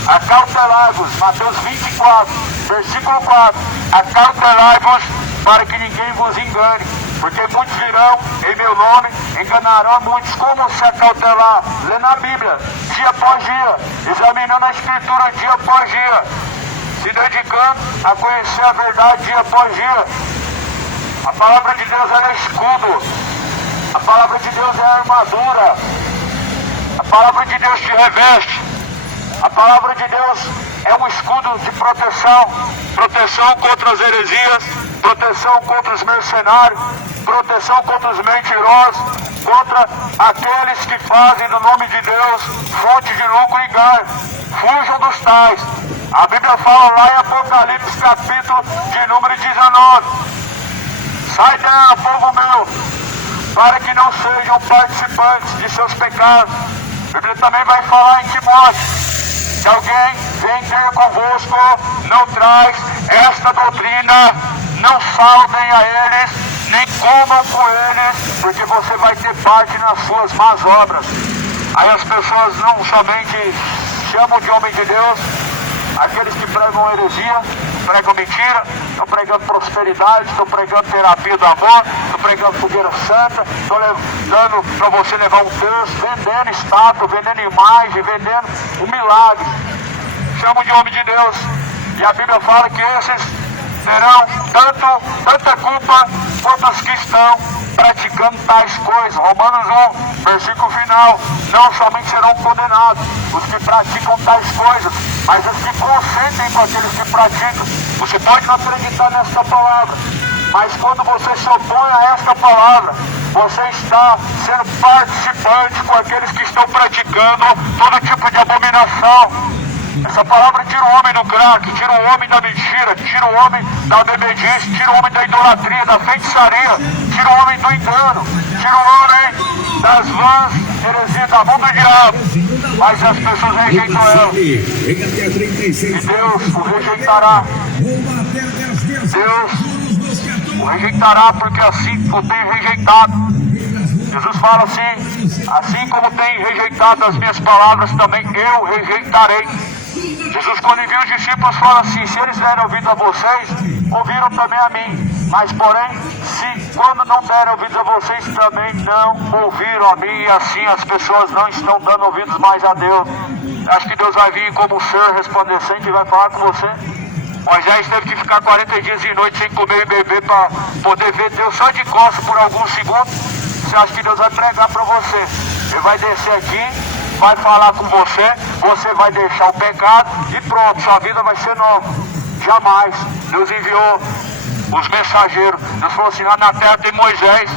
acautelai-vos, Mateus 24, versículo 4, acautelai-vos para que ninguém vos engane, porque muitos virão em meu nome, enganarão a muitos. Como se acautelar? Lê na Bíblia, dia após dia, examinando a Escritura dia após dia, se dedicando a conhecer a verdade dia após dia. A palavra de Deus é escudo, a palavra de Deus é armadura, a palavra de Deus te reveste, a palavra de Deus é um escudo de proteção, proteção contra as heresias, proteção contra os mercenários, proteção contra os mentirosos, contra aqueles que fazem do nome de Deus fonte de lucro e ganho. Fujam dos tais. A Bíblia fala lá em Apocalipse capítulo de número 19. Sai dela, povo meu, para que não sejam participantes de seus pecados. A Bíblia também vai falar em Timóteo. Se alguém vem ter convosco, não traz esta doutrina, não saudem a eles, nem comam com eles, porque você vai ter parte nas suas más obras. Aí as pessoas não somente chamam de homem de Deus aqueles que pregam heresia, pregam mentira, estão pregando prosperidade, estão pregando terapia do amor, estão pregando fogueira santa, estão dando para você levar um texto, vendendo estátua, vendendo imagem, vendendo um milagre. Chamam de homem de Deus. E a Bíblia fala que esses terão tanta culpa quanto os que estão praticando tais coisas. Romanos 1, versículo final. Não somente serão condenados os que praticam tais coisas, mas os que consentem com aqueles que praticam. Você pode não acreditar nesta palavra, mas quando você se opõe a esta palavra, você está sendo participante com aqueles que estão praticando todo tipo de abominação. Essa palavra tira o homem do crack, tira o homem da mentira, tira o homem da bebedice, tira o homem da idolatria, da feitiçaria, tira o homem do engano, tira o homem das vãs heresias da mão do diabo. Mas as pessoas rejeitam ela. E Deus o rejeitará. Deus o rejeitará porque assim o tem rejeitado. Jesus fala assim como tem rejeitado as minhas palavras, também eu rejeitarei. Jesus, quando envia os discípulos, fala assim: se eles derem ouvido a vocês, ouviram também a mim. Mas porém, se quando não derem ouvido a vocês, também não ouviram a mim. E assim as pessoas não estão dando ouvidos mais a Deus. Acho que Deus vai vir como um ser resplandecente e vai falar com você. Moisés teve que ficar 40 dias e noites sem comer e beber para poder ver Deus só de costas por alguns segundos. Você acha que Deus vai pregar para você? Ele vai descer aqui, vai falar com você, você vai deixar o pecado e pronto, sua vida vai ser nova. Jamais. Deus enviou os mensageiros. Deus falou assim: lá na terra tem Moisés,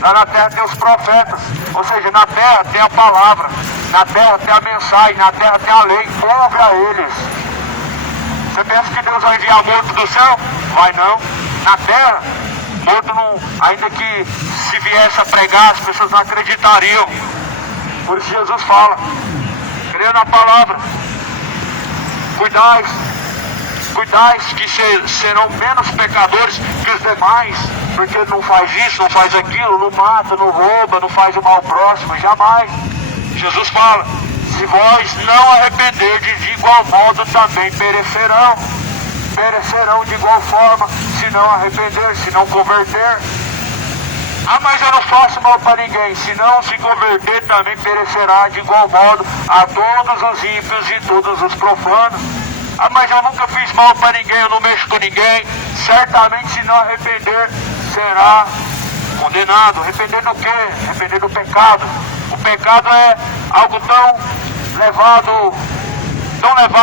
lá na terra tem os profetas. Ou seja, na terra tem a palavra, na terra tem a mensagem, na terra tem a lei. Ouve a eles. Você pensa que Deus vai enviar morto do céu? Vai não. Na terra, morto não, ainda que se viesse a pregar, as pessoas não acreditariam. Por isso Jesus fala: creia na palavra, cuidais que serão menos pecadores que os demais, porque não faz isso, não faz aquilo, não mata, não rouba, não faz o mal próximo, jamais. Jesus fala: se vós não arrependerdes, de igual modo também perecerão de igual forma, se não arrepender, se não converter. Ah, mas eu não faço mal para ninguém. Se não se converter, também perecerá de igual modo a todos os ímpios e todos os profanos. Ah, mas eu nunca fiz mal para ninguém, eu não mexo com ninguém. Certamente, se não arrepender, será condenado. Arrepender do quê? Arrepender do pecado. O pecado é algo tão levado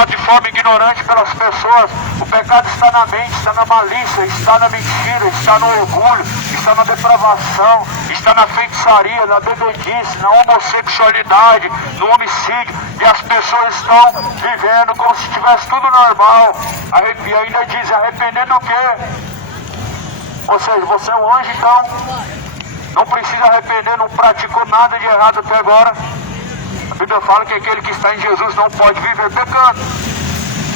de forma ignorante pelas pessoas. O pecado está na mente, está na malícia, está na mentira, está no orgulho, está na depravação, está na feitiçaria, na bebedice, na homossexualidade, no homicídio. E as pessoas estão vivendo como se tivesse tudo normal. E ainda diz: arrepender do quê? Ou seja, você é um anjo, então não precisa arrepender, não praticou nada de errado até agora. A Bíblia fala que aquele que está em Jesus não pode viver pecando.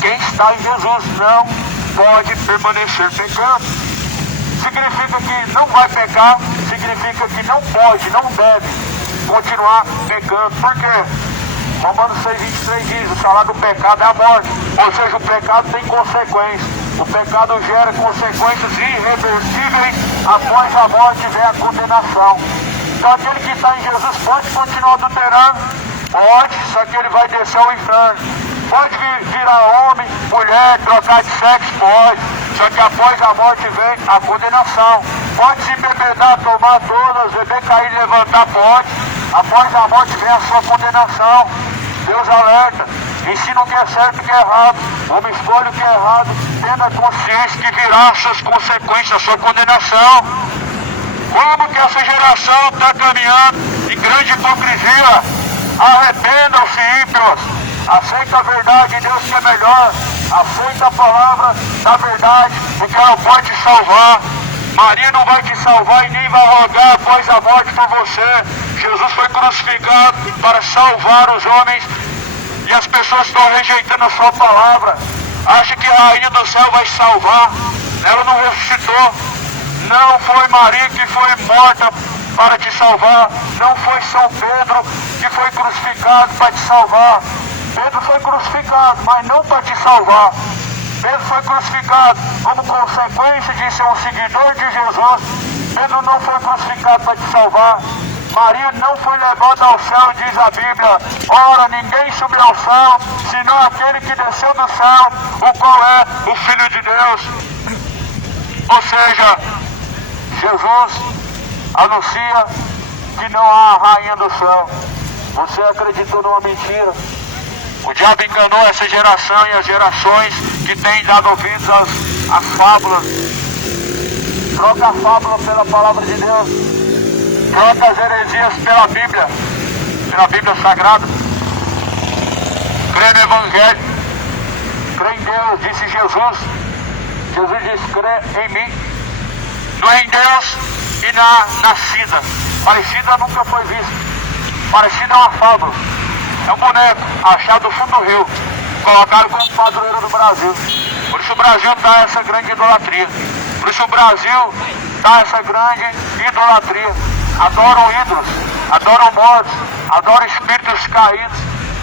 Quem está em Jesus não pode permanecer pecando. Significa que não vai pecar, significa que não pode, não deve continuar pecando. Por quê? Romanos 6,23 diz: o salário do pecado é a morte. Ou seja, o pecado tem consequências. O pecado gera consequências irreversíveis. Após a morte vem a condenação. Então aquele que está em Jesus pode continuar adulterando? Pode, só que ele vai descer ao inferno. Pode virar homem, mulher, trocar de sexo? Pode. Só que após a morte vem a condenação. Pode se embebedar, tomar todas, beber, cair e levantar? Pode. Após a morte vem a sua condenação. Deus alerta. Ensina o que é certo e o que é errado. O homem escolhe o que é errado, tendo a consciência que virá as suas consequências, a sua condenação. Como que essa geração está caminhando em grande hipocrisia? Arrependam-se, ímpios. Aceita a verdade de Deus que é melhor. Aceita a palavra da verdade, porque ela pode te salvar. Maria não vai te salvar e nem vai rogar após a morte por você. Jesus foi crucificado para salvar os homens e as pessoas estão rejeitando a sua palavra. Acha que a rainha do céu vai salvar? Ela não ressuscitou. Não foi Maria que foi morta para te salvar. Não foi São Pedro que foi crucificado para te salvar. Pedro foi crucificado, mas não para te salvar. Pedro foi crucificado como consequência de ser um seguidor de Jesus. Pedro não foi crucificado para te salvar. Maria não foi levada ao céu, diz a Bíblia. Ora, ninguém subiu ao céu, senão aquele que desceu do céu, o qual é o Filho de Deus. Ou seja, Jesus anuncia que não há rainha do céu. Você acreditou numa mentira. O diabo enganou essa geração e as gerações que têm dado ouvidos às fábulas. Troca a fábula pela palavra de Deus. Troca as heresias pela Bíblia Sagrada. Crê no Evangelho. Crê em Deus, disse Jesus. Jesus disse, crê em mim. Não é em Deus e na nascida. Parecida nunca foi vista. Parecida é uma fábula. É um boneco achado no fundo do rio. Colocaram como padroeiro do Brasil. Por isso o Brasil dá essa grande idolatria. Por isso o Brasil dá essa grande idolatria. Adoram ídolos, adoram mortos, adoram espíritos caídos,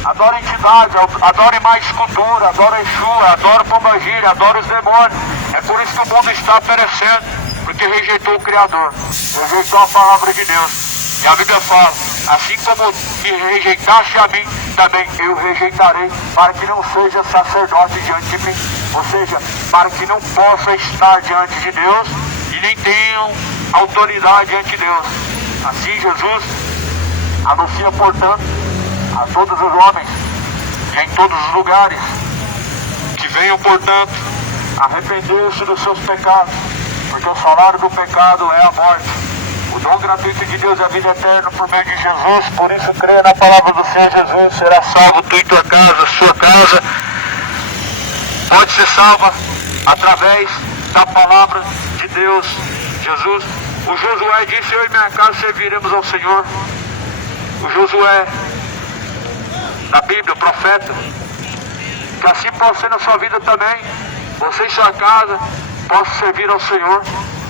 adoram entidades, adoram mais escultura, adoram Exu, adoram pombagira, adoram os demônios. É por isso que o mundo está perecendo, porque rejeitou o Criador, rejeitou a palavra de Deus. E a Bíblia fala, assim como me rejeitaste a mim, também eu rejeitarei, para que não seja sacerdote diante de mim. Ou seja, para que não possa estar diante de Deus e nem tenham autoridade diante de Deus. Assim Jesus anuncia, portanto, a todos os homens, que em todos os lugares, que venham, portanto, arrepender-se dos seus pecados, porque o salário do pecado é a morte. O dom gratuito de Deus é a vida eterna por meio de Jesus. Por isso creia na palavra do Senhor Jesus, será salvo tu e tua casa, sua casa pode ser salva através da palavra de Deus. Jesus, o Josué disse, eu e minha casa serviremos ao Senhor. O Josué da Bíblia, o profeta, que assim possa ser na sua vida também. Você e sua casa possam servir ao Senhor.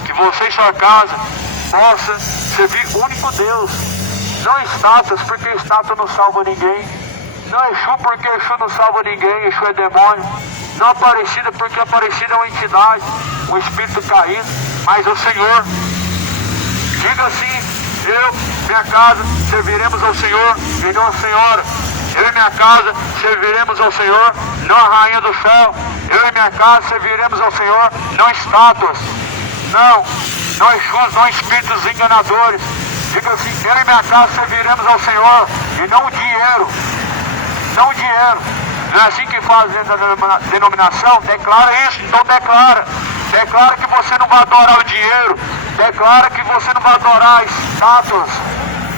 Que você e sua casa possa servir o único Deus. Não estátuas, porque estátua não salva ninguém. Não Exu, porque Exu não salva ninguém. Exu é demônio. Não Aparecida, porque Aparecida é uma entidade, um espírito caído. Mas o Senhor, diga assim, eu, minha casa, serviremos ao Senhor e não a Senhora. Eu e minha casa serviremos ao Senhor, não a rainha do céu. Eu e minha casa serviremos ao Senhor, não estátuas. Não Exus, não espíritos enganadores. Diga assim, eu e minha casa serviremos ao Senhor e não o dinheiro. Não o dinheiro. Não é assim que faz a denominação? Declara isso, então declara. Declara que você não vai adorar o dinheiro. Declara que você não vai adorar estátuas.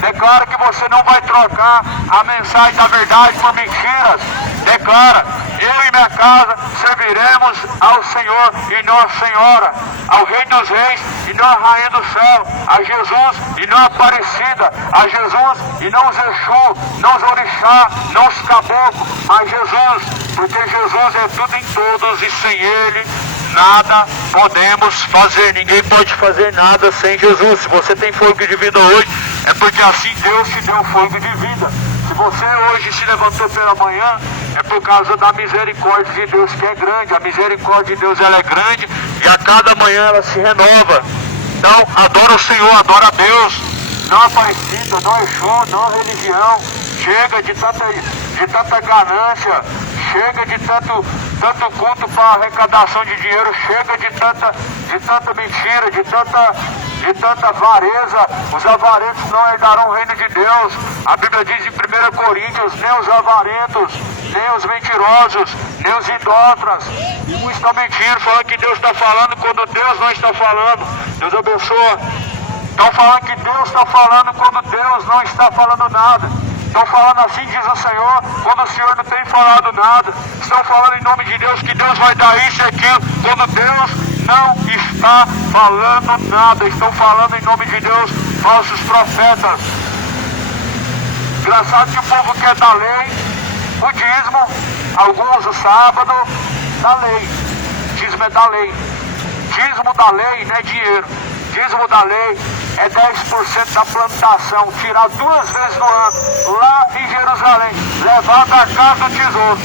Declara que você não vai trocar a mensagem da verdade por mentiras. Declara, eu e minha casa serviremos ao Senhor e não a Senhora, ao Rei dos Reis e não a Rainha do Céu, a Jesus e não a Aparecida, a Jesus e não os Exu, não os Orixá, não os Caboclos, mas Jesus, porque Jesus é tudo em todos e sem Ele nada podemos fazer. Ninguém pode fazer nada sem Jesus. Se você tem fôlego de vida hoje, é porque assim Deus te deu fôlego de vida. Se você hoje se levantou pela manhã, é por causa da misericórdia de Deus, que é grande. A misericórdia de Deus, ela é grande e a cada manhã ela se renova. Então adora o Senhor, adora a Deus. Não Aparecida, não Exu, não religião. Chega de tanta ganância. Chega de tanto culto para arrecadação de dinheiro. Chega de tanta mentira, de tanta avareza. Os avarentos não herdarão o reino de Deus. A Bíblia diz em 1 Coríntios, nem os avarentos, nem os mentirosos, nem os idólatras. Uns estão mentindo, falando que Deus está falando quando Deus não está falando. Deus abençoa. Estão falando que Deus está falando quando Deus não está falando nada. Estão falando assim, diz o Senhor, quando o Senhor não tem falado nada. Estão falando em nome de Deus que Deus vai dar isso e aquilo, quando Deus não está falando nada. Estão falando em nome de Deus falsos profetas. Engraçado que o povo quer da lei, o dízimo, alguns o sábado, da lei. Dízimo é da lei. Dízimo da lei não é dinheiro. Dízimo da lei é 10% da plantação, tirar 2 vezes no ano, lá em Jerusalém, levar da casa do tesouro.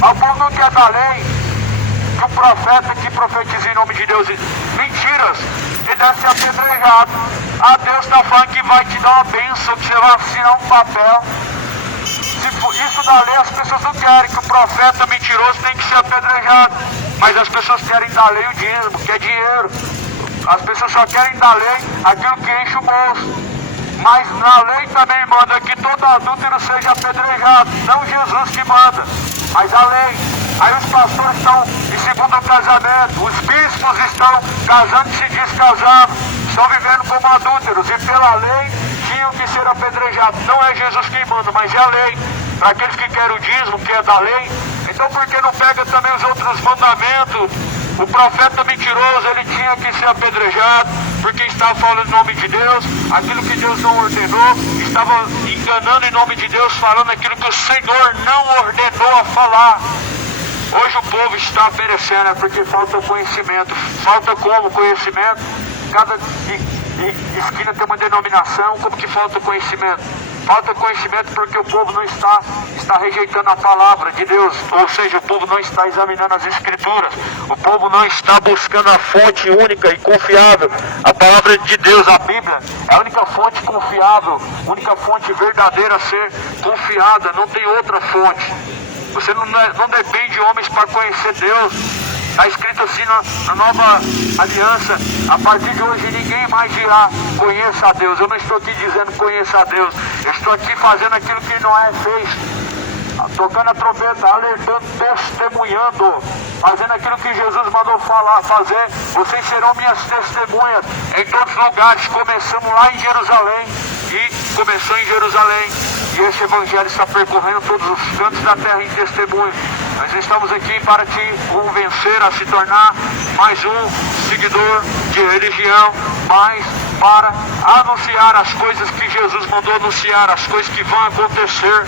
Mas o povo não quer da lei, que o profeta que profetiza em nome de Deus mentiras, ele deve ser apedrejado. A Deus está falando que vai te dar uma bênção, que você vai assinar um papel. Isso da lei as pessoas não querem, que o profeta mentiroso tem que ser apedrejado. Mas as pessoas querem da lei o dízimo, que é dinheiro. As pessoas só querem da lei aquilo que enche o bolso. Mas na lei também manda que todo adúltero seja apedrejado. Não Jesus que manda, mas a lei. Aí os pastores estão em segundo casamento, os bispos estão casando e se descasando, estão vivendo como adúlteros e pela lei tinham que ser apedrejados. Não é Jesus quem manda, mas é a lei. Para aqueles que querem o dízimo, que é da lei, então por que não pega também os outros mandamentos? O profeta mentiroso, ele tinha que ser apedrejado, porque estava falando em nome de Deus, aquilo que Deus não ordenou, estava enganando em nome de Deus, falando aquilo que o Senhor não ordenou a falar. Hoje o povo está perecendo, é porque falta conhecimento. Falta como conhecimento? Cada esquina tem uma denominação, como que falta conhecimento? Falta conhecimento porque o povo não está rejeitando a palavra de Deus, ou seja, o povo não está examinando as escrituras, o povo não está buscando a fonte única e confiável. A palavra de Deus, a Bíblia, é a única fonte confiável, única fonte verdadeira a ser confiada, não tem outra fonte. Você não depende de homens para conhecer Deus. Está escrito assim na nova aliança: a partir de hoje ninguém mais dirá conheça a Deus. Eu não estou aqui dizendo conheça a Deus, eu estou aqui fazendo aquilo que Noé fez, tocando a trombeta, alertando, testemunhando, fazendo aquilo que Jesus mandou fazer. Vocês serão minhas testemunhas em todos os lugares. Começamos lá em Jerusalém, e começou em Jerusalém, e esse evangelho está percorrendo todos os cantos da terra em testemunho. Nós estamos aqui para te convencer a se tornar mais um seguidor de religião, mas para anunciar as coisas que Jesus mandou anunciar, as coisas que vão acontecer.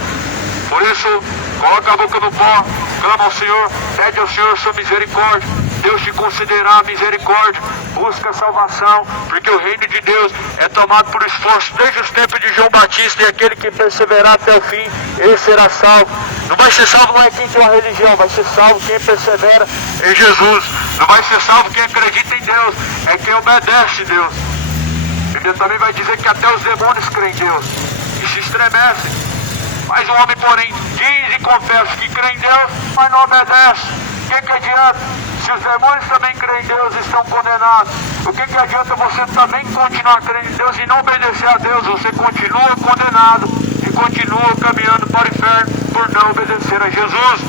Por isso, coloca a boca no pó, clama ao Senhor, pede ao Senhor sua misericórdia. Deus te concederá misericórdia, busca salvação, porque o reino de Deus é tomado por esforço desde os tempos de João Batista, e aquele que perseverar até o fim, ele será salvo. Não vai ser salvo não é quem tem uma religião, vai ser salvo quem persevera em Jesus. Não vai ser salvo quem acredita em Deus, é quem obedece a Deus. Ele também vai dizer que até os demônios creem em Deus e se estremecem. Mas o homem, porém, diz e confessa que crê em Deus, mas não obedece. O que adianta? Se os demônios também creem em Deus e estão condenados, o que adianta você também continuar crendo em Deus e não obedecer a Deus? Você continua condenado e continua caminhando para o inferno por não obedecer a Jesus.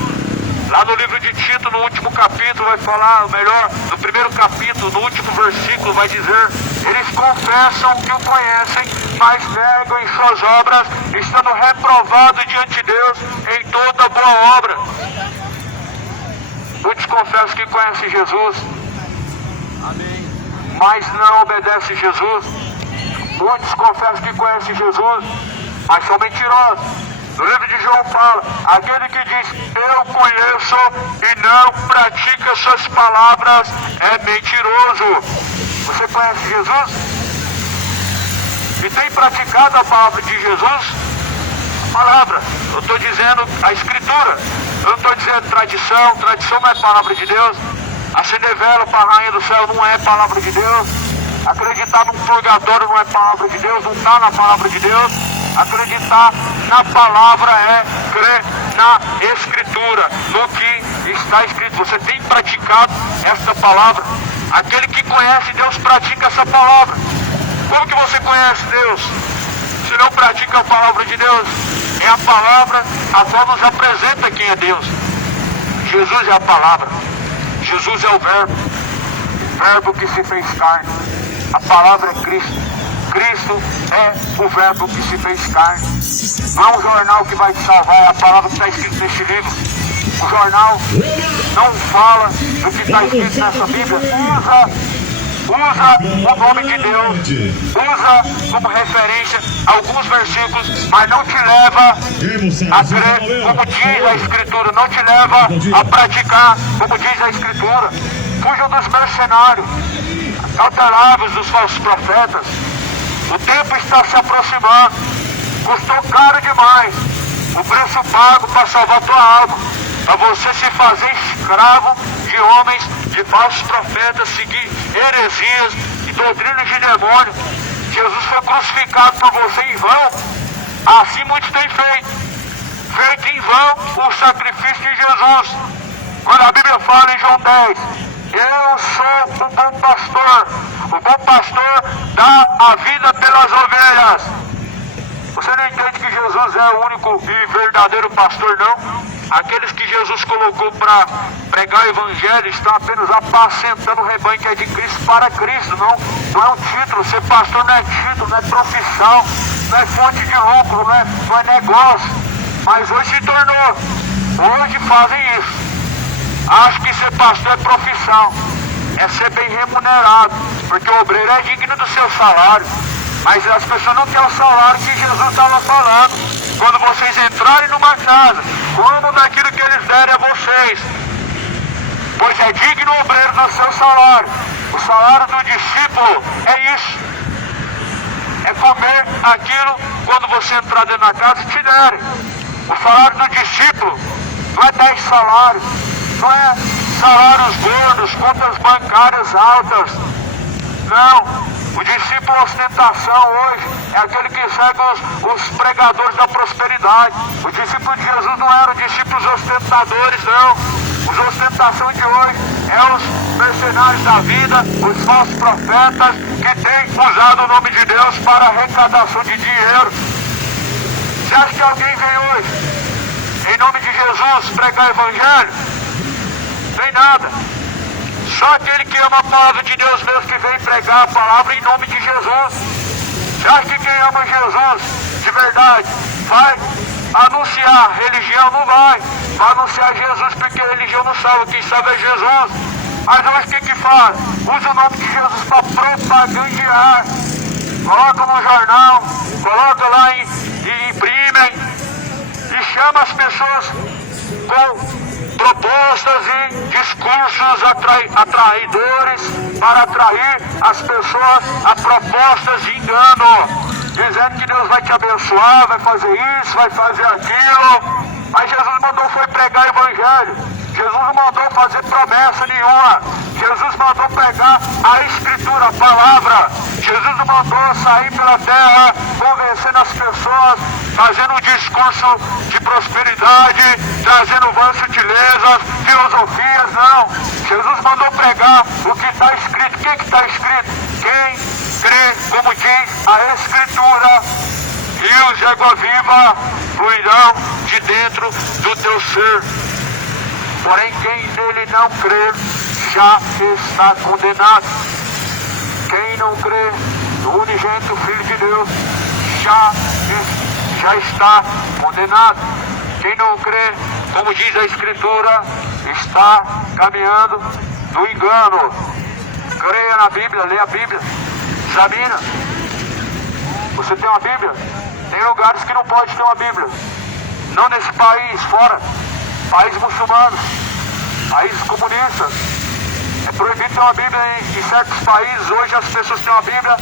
Lá no livro de Tito, no último capítulo, vai falar, melhor, no primeiro capítulo, no último versículo, vai dizer: eles confessam que o conhecem, mas negam em suas obras, estando reprovados diante de Deus em toda boa obra. Muitos confessam que conhecem Jesus, mas não obedecem a Jesus. Muitos confessam que conhecem Jesus, mas são mentirosos. No livro de João fala: aquele que diz eu conheço e não pratica suas palavras é mentiroso. Você conhece Jesus? E tem praticado a palavra de Jesus? A palavra, eu estou dizendo a Escritura, eu não estou dizendo tradição. Tradição não é palavra de Deus. Acender vela para a rainha do céu não é palavra de Deus. Acreditar num purgatório não é palavra de Deus, não está na palavra de Deus. Acreditar na palavra é crer na Escritura, no que está escrito. Você tem praticado esta palavra? Aquele que conhece Deus pratica essa palavra. Como que você conhece Deus? Se não pratica a palavra de Deus, é a palavra a qual nos apresenta quem é Deus. Jesus é a palavra, Jesus é o verbo que se fez carne. A palavra é Cristo. Cristo é o verbo que se fez carne. Não é um jornal que vai te salvar, é a palavra que está escrita neste livro. O jornal não fala do que está escrito nessa Bíblia. Usa o nome de Deus, usa como referência alguns versículos, mas não te leva a crer como diz a Escritura, não te leva a praticar como diz a Escritura. Fujam dos mercenários, cauteláveis dos falsos profetas. O tempo está se aproximando. Custou caro demais o preço pago para salvar tua alma, para você se fazer escravo de homens, de falsos profetas, seguir heresias e doutrinas de demônio. Jesus foi crucificado por você em vão. Assim muitos têm feito em vão o sacrifício de Jesus. Quando a Bíblia fala em João 10, eu sou o bom pastor. O bom pastor dá a vida pelas ovelhas. Você não entende que Jesus é o único e verdadeiro pastor, não? Aqueles que Jesus colocou para pregar o evangelho estão apenas apacentando o rebanho que é de Cristo para Cristo. Não é um título. Ser pastor não é título, não é profissão, não é fonte de lucro, não é negócio. Mas hoje se tornou. Hoje fazem isso. Acho que ser pastor é profissão, é ser bem remunerado, porque o obreiro é digno do seu salário. Mas as pessoas não têm o salário que Jesus estava falando. Quando vocês entrarem numa casa, como daquilo que eles derem a vocês, pois é digno o obreiro do seu salário. O salário do discípulo é isso, é comer aquilo quando você entrar dentro da casa te derem. O salário do discípulo não é 10 salários, não é salários gordos, contas bancárias altas. Não. O discípulo ostentação hoje é aquele que segue os pregadores da prosperidade. O discípulo de Jesus não era os discípulos ostentadores, não. Os ostentação de hoje é os mercenários da vida, os falsos profetas que têm usado o nome de Deus para arrecadação de dinheiro. Você acha que alguém vem hoje, em nome de Jesus, pregar o evangelho? Tem nada. Só aquele que ama a palavra de Deus mesmo que vem pregar a palavra em nome de Jesus. Você acha que quem ama Jesus de verdade vai anunciar religião? Não vai. Vai anunciar Jesus porque a religião não salva. Quem salva é Jesus. Mas hoje o que faz? Usa o nome de Jesus para propagandear. Coloca no jornal, coloca lá e imprimem e chama as pessoas com propostas e discursos atraidores para atrair as pessoas a propostas de engano, dizendo que Deus vai te abençoar, vai fazer isso, vai fazer aquilo. Mas Jesus mandou foi pregar o evangelho. Jesus não mandou fazer promessa nenhuma. Jesus mandou pregar a escritura, a palavra. Jesus não mandou sair pela terra convencendo as pessoas, fazendo um discurso de prosperidade, trazendo vãs sutilezas, filosofias, não. Jesus mandou pregar o que está escrito. O que está escrito? Quem crê, como diz a escritura, rios de água viva fluirão de dentro do teu ser. Porém, quem nele não crê já está condenado. Quem não crê no unigênito Filho de Deus já está condenado. Quem não crê, como diz a Escritura, está caminhando no engano. Creia na Bíblia, leia a Bíblia, examina. Você tem uma Bíblia? Tem lugares que não pode ter uma Bíblia. Não nesse país, fora. Países muçulmanos, países comunistas. É proibido ter uma Bíblia em certos países. Hoje as pessoas têm uma Bíblia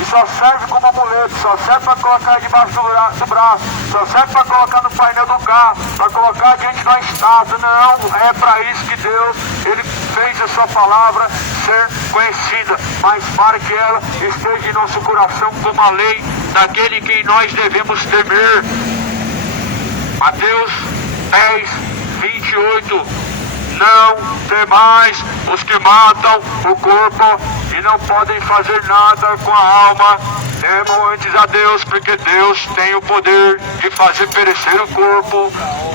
e só serve como amuleto, só serve para colocar debaixo do braço, só serve para colocar no painel do carro, para colocar diante da estátua. Não é para isso que Deus ele fez a sua palavra ser conhecida, mas para que ela esteja em nosso coração como a lei daquele que nós devemos temer. Mateus 10, 28. Não temais os que matam o corpo e não podem fazer nada com a alma. Temam antes a Deus, porque Deus tem o poder de fazer perecer o corpo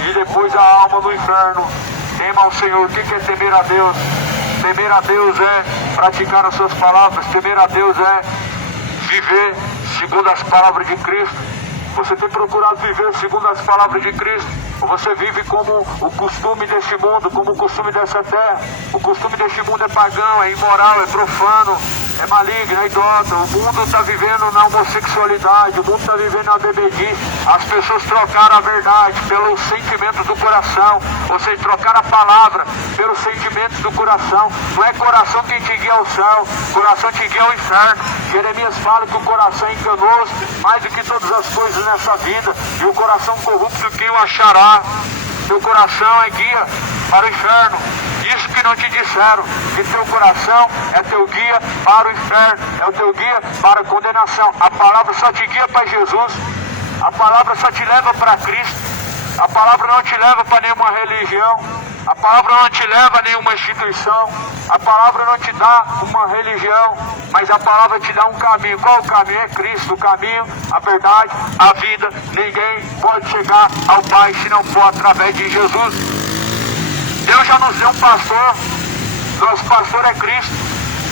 e depois a alma no inferno. Tema ao Senhor. O que é temer a Deus? Temer a Deus é praticar as suas palavras. Temer a Deus é viver segundo as palavras de Cristo. Você tem procurado viver segundo as palavras de Cristo? Ou você vive como o costume deste mundo, como o costume dessa terra? O costume deste mundo é pagão, é imoral, é profano. é maligna, é idólatra. O mundo está vivendo na homossexualidade, o mundo está vivendo na bebedice. As pessoas trocaram a verdade pelo sentimento do coração, ou seja, trocaram a palavra pelo sentimento do coração. Não é coração quem te guia ao céu, coração te guia ao inferno. Jeremias fala que o coração é enganoso mais do que todas as coisas nessa vida, e o coração corrupto quem o achará. Teu coração é guia para o inferno. Isso que não te disseram, que teu coração é teu guia para o inferno, é o teu guia para a condenação. A palavra só te guia para Jesus, a palavra só te leva para Cristo, a palavra não te leva para nenhuma religião, a palavra não te leva a nenhuma instituição, a palavra não te dá uma religião, mas a palavra te dá um caminho. Qual o caminho? É Cristo, o caminho, a verdade, a vida. Ninguém pode chegar ao Pai se não for através de Jesus. Deus já nos deu um pastor, nosso pastor é Cristo.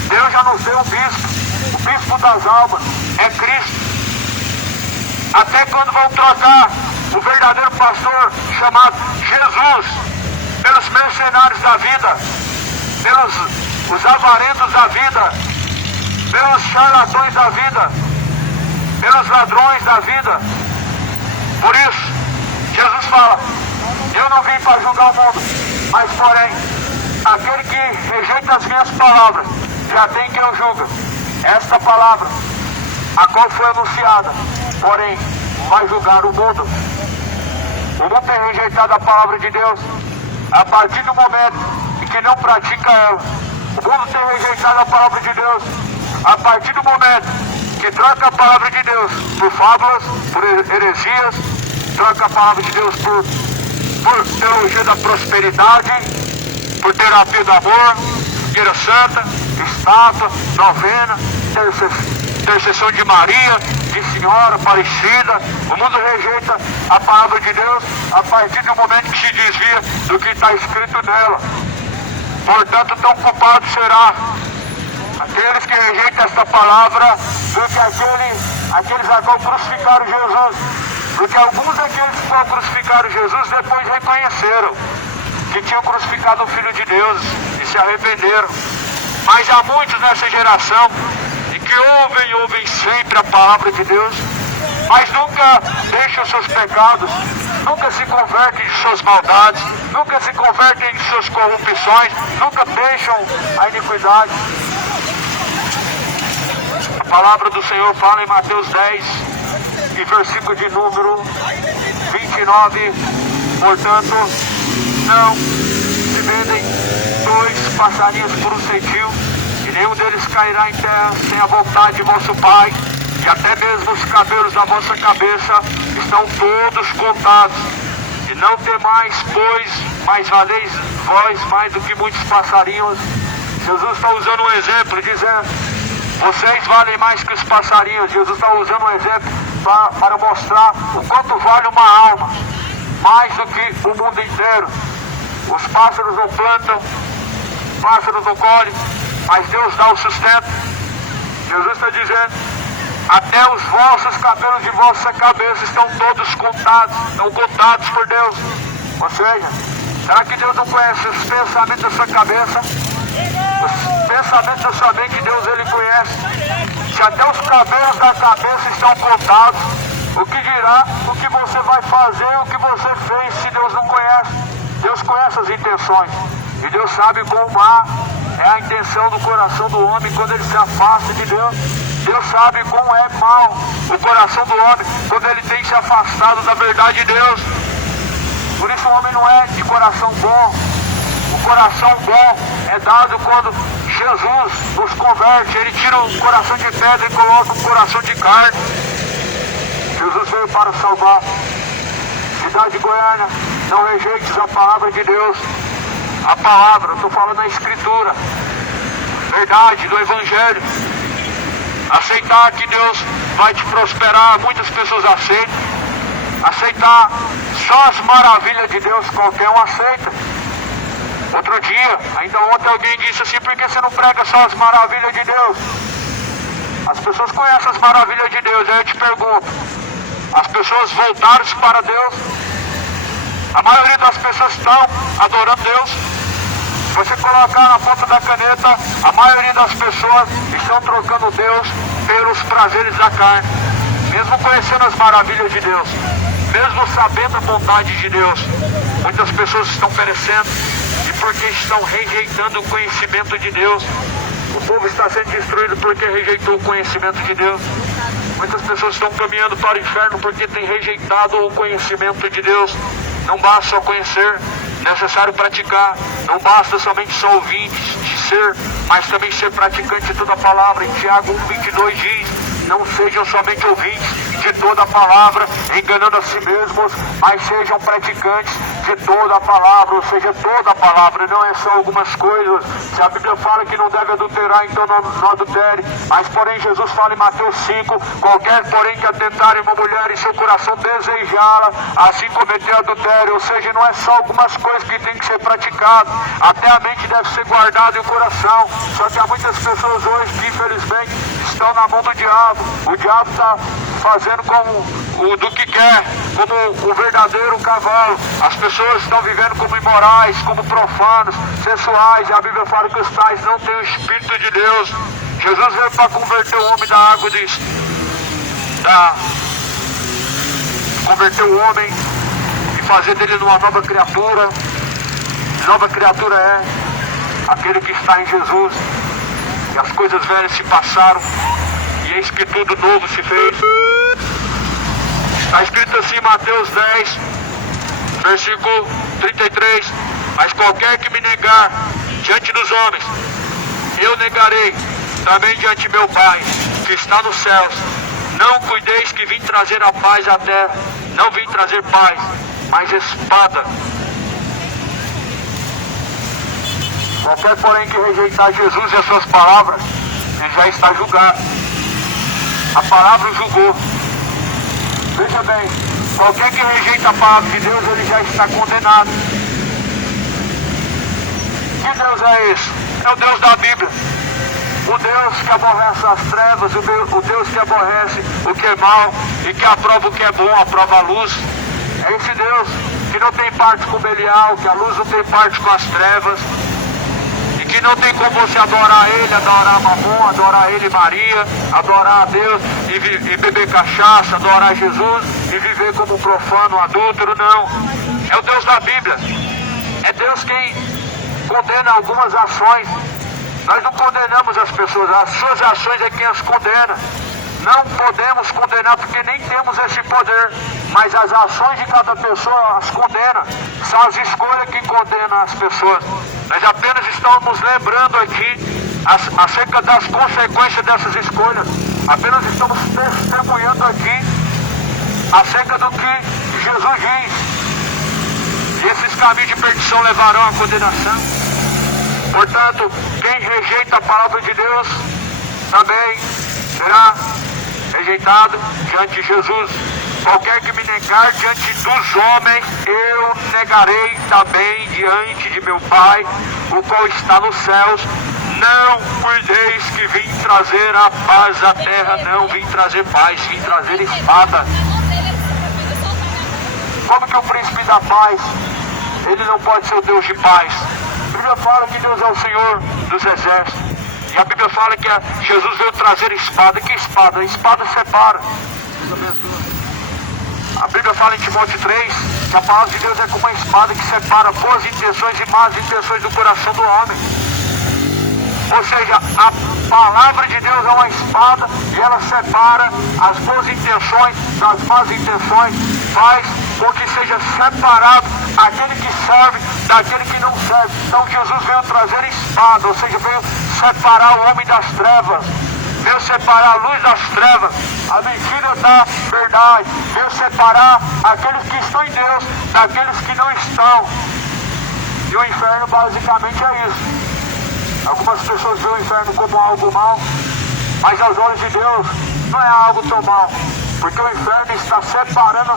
Deus já nos deu um bispo, o bispo das almas é Cristo. Até quando vão trocar o verdadeiro pastor chamado Jesus pelos mercenários da vida, pelos os avarentos da vida, pelos charlatões da vida, pelos ladrões da vida? Por isso, Jesus fala: eu não vim para julgar o mundo, mas porém, aquele que rejeita as minhas palavras, já tem quem o julga. Esta palavra, a qual foi anunciada, porém, vai julgar o mundo. O mundo tem rejeitado a palavra de Deus a partir do momento em que não pratica ela. O mundo tem rejeitado a palavra de Deus a partir do momento que troca a palavra de Deus por fábulas, por heresias, troca a palavra de Deus por teologia da prosperidade, por terapia do amor, Guerra Santa, estátua, novena, intercessão de Maria, de Senhora, Aparecida. O mundo rejeita a palavra de Deus a partir do momento que se desvia do que está escrito nela. Portanto, tão culpado será aqueles que rejeitam esta palavra do que aqueles a qual crucificaram Jesus. Porque alguns daqueles que crucificaram Jesus depois reconheceram que tinham crucificado o Filho de Deus e se arrependeram. Mas há muitos nessa geração e que ouvem sempre a palavra de Deus, mas nunca deixam os seus pecados, nunca se convertem de suas maldades, nunca se convertem de suas corrupções, nunca deixam a iniquidade. A palavra do Senhor fala em Mateus 10, e versículo de número 29, portanto, não se vendem 2 passarinhos por um centil, e nenhum deles cairá em terra sem a vontade de vosso Pai, e até mesmo os cabelos da vossa cabeça estão todos contados. E não temais, pois, mas valeis vós mais do que muitos passarinhos. Jesus está usando um exemplo, dizendo: vocês valem mais que os passarinhos. Jesus está usando um exemplo para mostrar o quanto vale uma alma, mais do que o mundo inteiro. Os pássaros não plantam, pássaros não colhem, mas Deus dá o sustento. Jesus está dizendo: até os vossos cabelos de vossa cabeça estão todos contados, estão contados por Deus. Ou seja, será que Deus não conhece os pensamentos da sua cabeça? Os pensamentos da sua mente, Deus ele conhece. Se até os cabelos da cabeça estão contados, o que dirá o que você vai fazer, o que você fez, se Deus não conhece? Deus conhece as intenções, e Deus sabe quão má é a intenção do coração do homem quando ele se afasta de Deus. Deus sabe como é mau o coração do homem quando ele tem se afastado da verdade de Deus. Por isso o homem não é de coração bom. O coração bom é dado quando Jesus nos converte. Ele tira o coração de pedra e coloca um coração de carne. Jesus veio para salvar. Cidade de Goiânia, não rejeites a palavra de Deus. A palavra, eu estou falando da Escritura, verdade do Evangelho. Aceitar que Deus vai te prosperar, muitas pessoas aceitam. Aceitar só as maravilhas de Deus, qualquer um aceita. Outro dia, ainda ontem, alguém disse assim: por que você não prega só as maravilhas de Deus? As pessoas conhecem as maravilhas de Deus. Aí eu te pergunto: as pessoas voltaram-se para Deus? A maioria das pessoas estão adorando Deus? você colocar na ponta da caneta, a maioria das pessoas estão trocando Deus pelos prazeres da carne. Mesmo conhecendo as maravilhas de Deus, mesmo sabendo a bondade de Deus, muitas pessoas estão perecendo, e porque estão rejeitando o conhecimento de Deus. O povo está sendo destruído porque rejeitou o conhecimento de Deus. Muitas pessoas estão caminhando para o inferno porque têm rejeitado o conhecimento de Deus. Não basta só conhecer, é necessário praticar. Não basta somente só ouvinte de ser, mas também ser praticante de toda a palavra. Em Tiago 1:22 diz: não sejam somente ouvintes de toda a palavra, enganando a si mesmos, mas sejam praticantes de toda a palavra, ou seja, toda a palavra, não é só algumas coisas. Se a Bíblia fala que não deve adulterar, então não adultere, mas porém Jesus fala em Mateus 5, qualquer porém que atentar em uma mulher em seu coração desejá-la, assim cometer adultério, ou seja, não é só algumas coisas que tem que ser praticado, até a mente deve ser guardada e o coração. Só que há muitas pessoas hoje que infelizmente estão na mão do diabo. O diabo está fazendo como do que quer, como o verdadeiro cavalo. As pessoas estão vivendo como imorais, como profanos, sensuais, e a Bíblia fala que os tais não têm o Espírito de Deus. Jesus veio para converter o homem da água converter o homem e fazer dele uma nova criatura. Nova criatura é aquele que está em Jesus, e as coisas velhas se passaram, e eis que tudo novo se fez. Está escrito assim em Mateus 10, versículo 33, mas qualquer que me negar diante dos homens, eu negarei também diante de meu Pai, que está nos céus. Não cuideis que vim trazer a paz à terra, não vim trazer paz, mas espada. Qualquer porém que rejeitar Jesus e as suas palavras, ele já está julgado. A palavra o julgou. Veja bem, qualquer que rejeita a palavra de Deus, ele já está condenado. Que Deus é esse? É o Deus da Bíblia. O Deus que aborrece as trevas, o Deus que aborrece o que é mal e que aprova o que é bom, aprova a luz. É esse Deus que não tem parte com o Belial, que a luz não tem parte com as trevas, e que não tem como você adorar Ele, adorar Mamon, adorar Ele Maria, adorar a Deus e beber cachaça, adorar Jesus e viver como profano, adúltero. Não. É o Deus da Bíblia. É Deus quem condena algumas ações. Nós não condenamos as pessoas, as suas ações é quem as condena. Não podemos condenar porque nem temos esse poder, mas as ações de cada pessoa as condena. São as escolhas que condenam as pessoas. Nós apenas estamos lembrando aqui acerca das consequências dessas escolhas. Apenas estamos testemunhando aqui acerca do que Jesus diz. E esses caminhos de perdição levarão à condenação. Portanto, quem rejeita a palavra de Deus também será rejeitado diante de Jesus. Qualquer que me negar diante dos homens, eu negarei também diante de meu Pai, o qual está nos céus. Não cuideis que vim trazer a paz à terra, não vim trazer paz, vim trazer espada. Como que o príncipe da paz, ele não pode ser o Deus de paz? A Bíblia fala que Deus é o Senhor dos exércitos. E a Bíblia fala que Jesus veio trazer espada. Que espada? A espada separa. A Bíblia fala em Timóteo 3 que a palavra de Deus é como uma espada que separa boas intenções e más intenções do coração do homem. Ou seja, a palavra de Deus é uma espada e ela separa as boas intenções das más intenções, faz com que seja separado aquele que serve daquele que não serve. Então Jesus veio trazer espada, ou seja, veio separar o homem das trevas, veio separar a luz das trevas, a mentira da verdade, veio separar aqueles que estão em Deus daqueles que não estão. E o inferno basicamente é isso. Algumas pessoas veem o inferno como algo mal, mas aos olhos de Deus não é algo tão mal, porque o inferno está separando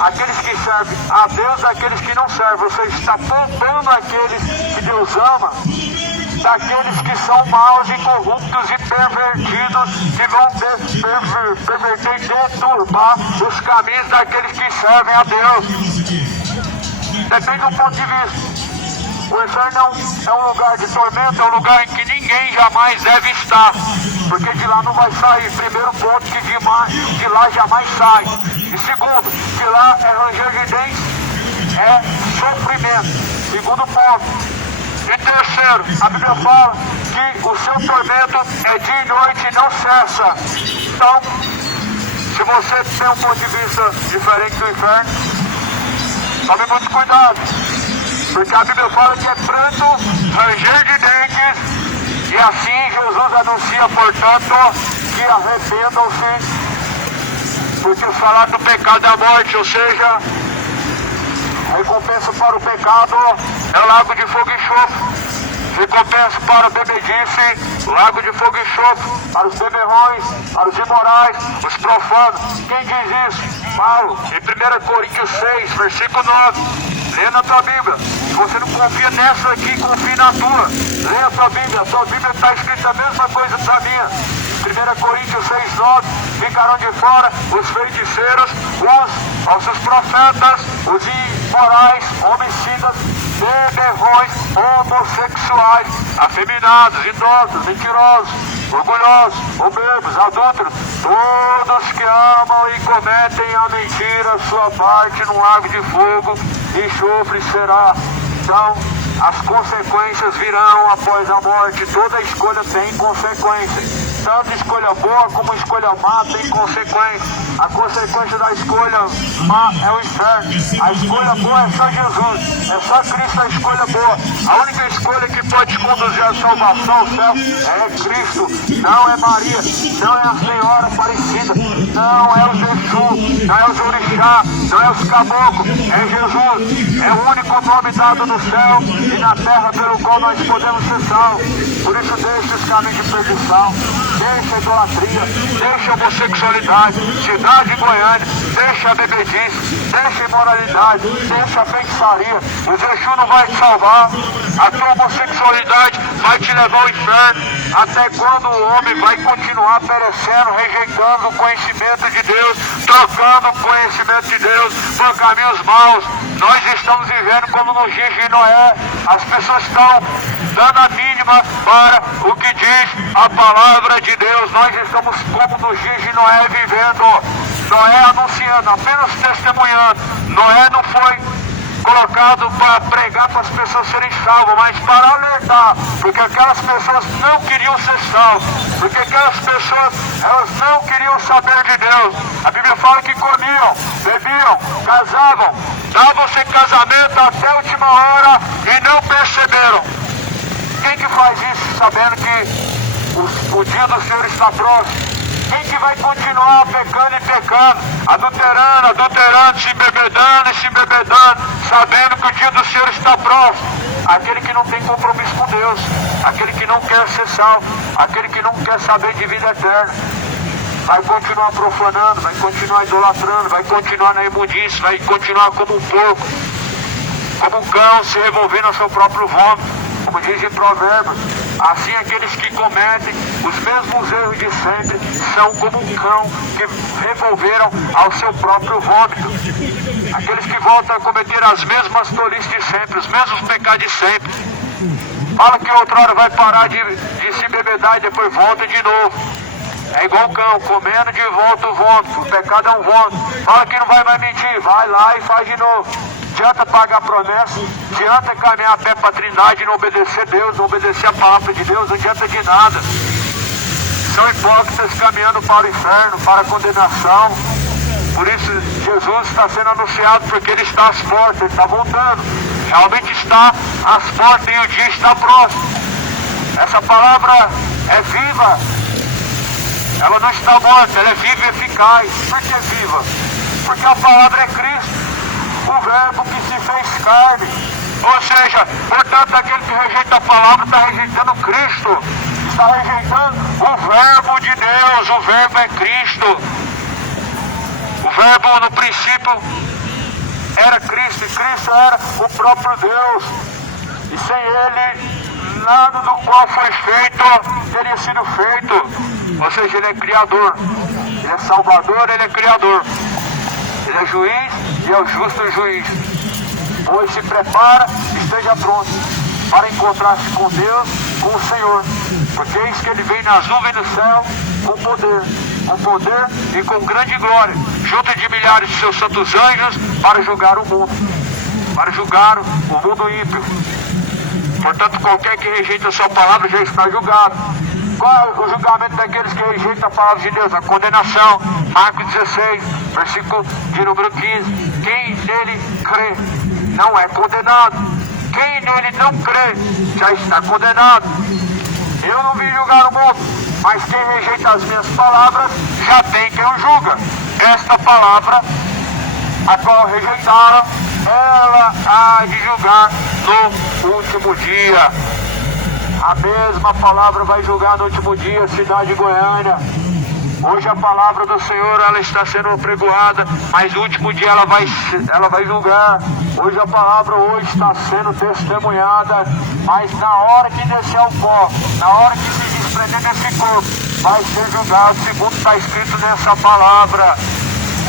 aqueles que servem a Deus daqueles que não servem. Ou seja, está poupando aqueles que Deus ama daqueles que são maus e corruptos e pervertidos, que vão perverter e deturbar os caminhos daqueles que servem a Deus. Depende do ponto de vista. O O inferno é um lugar de tormento, é um lugar em que ninguém jamais deve estar. Porque de lá não vai sair. Primeiro ponto, que de lá jamais sai. E segundo, de lá é ranger de dentes, é sofrimento. Segundo ponto. E terceiro, a Bíblia fala que o seu tormento é dia e noite e não cessa. Então, se você tem um ponto de vista diferente do inferno, tome muito cuidado. Porque a Bíblia fala que é pranto, ranger de dentes. E assim Jesus anuncia, portanto, que arrependam-se. Porque o salário do pecado é a morte, ou seja, a recompensa para o pecado é o lago de fogo e enxofre. Recompensa para o bebedice, lago de fogo e enxofre. Para os beberrões, para os imorais, os profanos. Quem diz isso? Paulo, em 1 Coríntios 6, versículo 9. Lê na tua Bíblia. Se você não confia nessa aqui, confie na tua. Lê a tua Bíblia. A tua Bíblia está escrita a mesma coisa que a minha. 1 Coríntios 6, 9. Ficarão de fora os feiticeiros, os falsos profetas, os imorais, homicidas, beberrões, homossexuais, afeminados, idosos, mentirosos, orgulhosos, soberbos, adúlteros, todos que amam e cometem a mentira, sua parte no lago de fogo e enxofre será. Então, as consequências virão após a morte. Toda escolha tem consequências. Tanto escolha boa como escolha má tem consequência. A consequência da escolha má é o inferno. A escolha boa é só Jesus. É só Cristo a escolha boa. A única escolha que pode conduzir a salvação ao céu é Cristo. Não é Maria. Não é a Senhora Aparecida. Não é o Exu. Não é os orixá. Não é os caboclos. É Jesus. É o único nome dado no céu e na terra pelo qual nós podemos ser salvos. Por isso deixe os caminhos de perdição. Deixa a idolatria, deixa a homossexualidade, cidade de Goiânia, deixa a bebedice, deixa a imoralidade, deixa a feitiçaria. O Exu não vai te salvar, a tua homossexualidade vai te levar ao inferno, até quando o homem vai continuar perecendo, rejeitando o conhecimento de Deus, trocando o conhecimento de Deus por caminhos maus. Nós estamos vivendo como nos dias de Noé, as pessoas estão dando a mínima para o que diz a palavra de Deus. Nós estamos como nos dias de Noé vivendo. Noé anunciando, apenas testemunhando. Noé não foi colocado para pregar para as pessoas serem salvas, mas para alertar, porque aquelas pessoas não queriam ser salvas, porque aquelas pessoas, elas não queriam saber de Deus. A Bíblia fala que comiam, bebiam, casavam, davam-se casamento até a última hora e não perceberam. Quem que faz isso sabendo que o dia do Senhor está próximo? Quem que vai continuar pecando e pecando, adulterando, se embebedando, sabendo que o dia do Senhor está próximo? Aquele que não tem compromisso com Deus, aquele que não quer ser salvo, aquele que não quer saber de vida eterna, vai continuar profanando, vai continuar idolatrando, vai continuar na imundice, vai continuar como um porco, como um cão se revolvendo ao seu próprio vômito. Como diz em Provérbios, assim aqueles que cometem os mesmos erros de sempre são como um cão que revolveram ao seu próprio vômito. Aqueles que voltam a cometer as mesmas tolices de sempre, os mesmos pecados de sempre. Fala que outra hora vai parar de se embebedar e depois volta de novo. É igual um cão, comendo de volta o vômito. O pecado é um vômito. Fala que não vai mais mentir, vai lá e faz de novo. Adianta pagar a promessa, adianta caminhar a pé para a Trindade e não obedecer a Deus, não obedecer a palavra de Deus, não adianta de nada. São hipócritas caminhando para o inferno, para a condenação. Por isso Jesus está sendo anunciado, porque Ele está às portas, Ele está voltando. Realmente está às portas e o dia está próximo. Essa palavra é viva. Ela não está morta, ela é viva e eficaz. Por que viva? Porque a palavra é Cristo. O verbo que se fez carne. Ou seja, portanto, aquele que rejeita a palavra está rejeitando Cristo. Está rejeitando o verbo de Deus. O verbo é Cristo. O verbo no princípio era Cristo. E Cristo era o próprio Deus. E sem Ele, nada do qual foi feito teria sido feito. Ou seja, Ele é Criador. Ele é Salvador, Ele é Criador. Ele é juiz e é o justo juiz. Pois se prepara, esteja pronto. para encontrar-se com Deus, com o Senhor. Porque eis que ele vem nas nuvens do céu com poder e com grande glória, junto de milhares de seus santos anjos, para julgar o mundo ímpio. Portanto, qualquer que rejeita a sua palavra já está julgado. Qual é o julgamento daqueles que rejeitam a palavra de Deus? A condenação. Marcos 16, versículo de número 15. Quem nele crê não é condenado. Quem nele não crê já está condenado. Eu não vim julgar o mundo, mas quem rejeita as minhas palavras já tem quem o julga. Esta palavra, a qual rejeitaram, ela há de julgar no último dia. A mesma palavra vai julgar no último dia, cidade de Goiânia. Hoje a palavra do Senhor, ela está sendo pregoada, mas no último dia ela vai julgar. Hoje a palavra está sendo testemunhada, mas na hora que descer ao pó, na hora que se desprender desse corpo, vai ser julgado, segundo está escrito nessa palavra.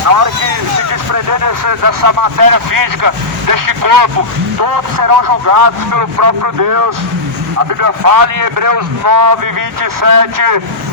Na hora que se desprender dessa matéria física, deste corpo, todos serão julgados pelo próprio Deus. A Bíblia fala em Hebreus 9, 27,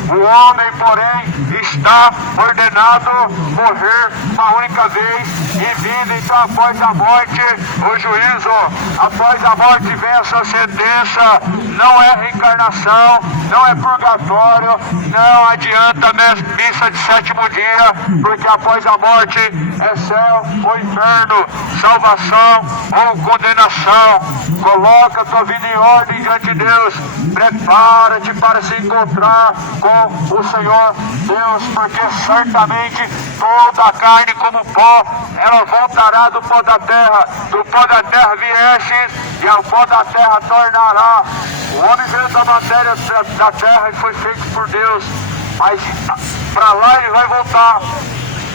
o homem, porém, está ordenado morrer uma única vez e vive, então após a morte, o juízo. Após a morte vem essa sentença, não é reencarnação, não é purgatório, não adianta missa de sétimo dia, porque após a morte é céu ou inferno, salvação ou condenação. Coloca a tua vida em ordem diante de Deus, prepara-te para se encontrar com o Senhor Deus, porque certamente toda a carne como pó, ela voltará do pó da terra viestes, e ao pó da terra tornará. O homem veio da matéria da terra e foi feito por Deus, mas para lá ele vai voltar.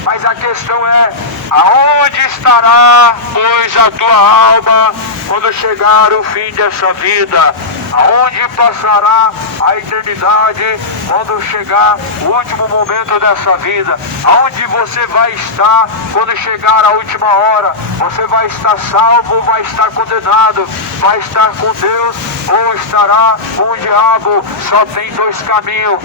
Mas a questão é, aonde estará, pois, a tua alma quando chegar o fim dessa vida? Aonde passará a eternidade quando chegar o último momento dessa vida? Aonde você vai estar quando chegar a última hora? Você vai estar salvo ou vai estar condenado? Vai estar com Deus ou estará com o diabo? Só tem dois caminhos.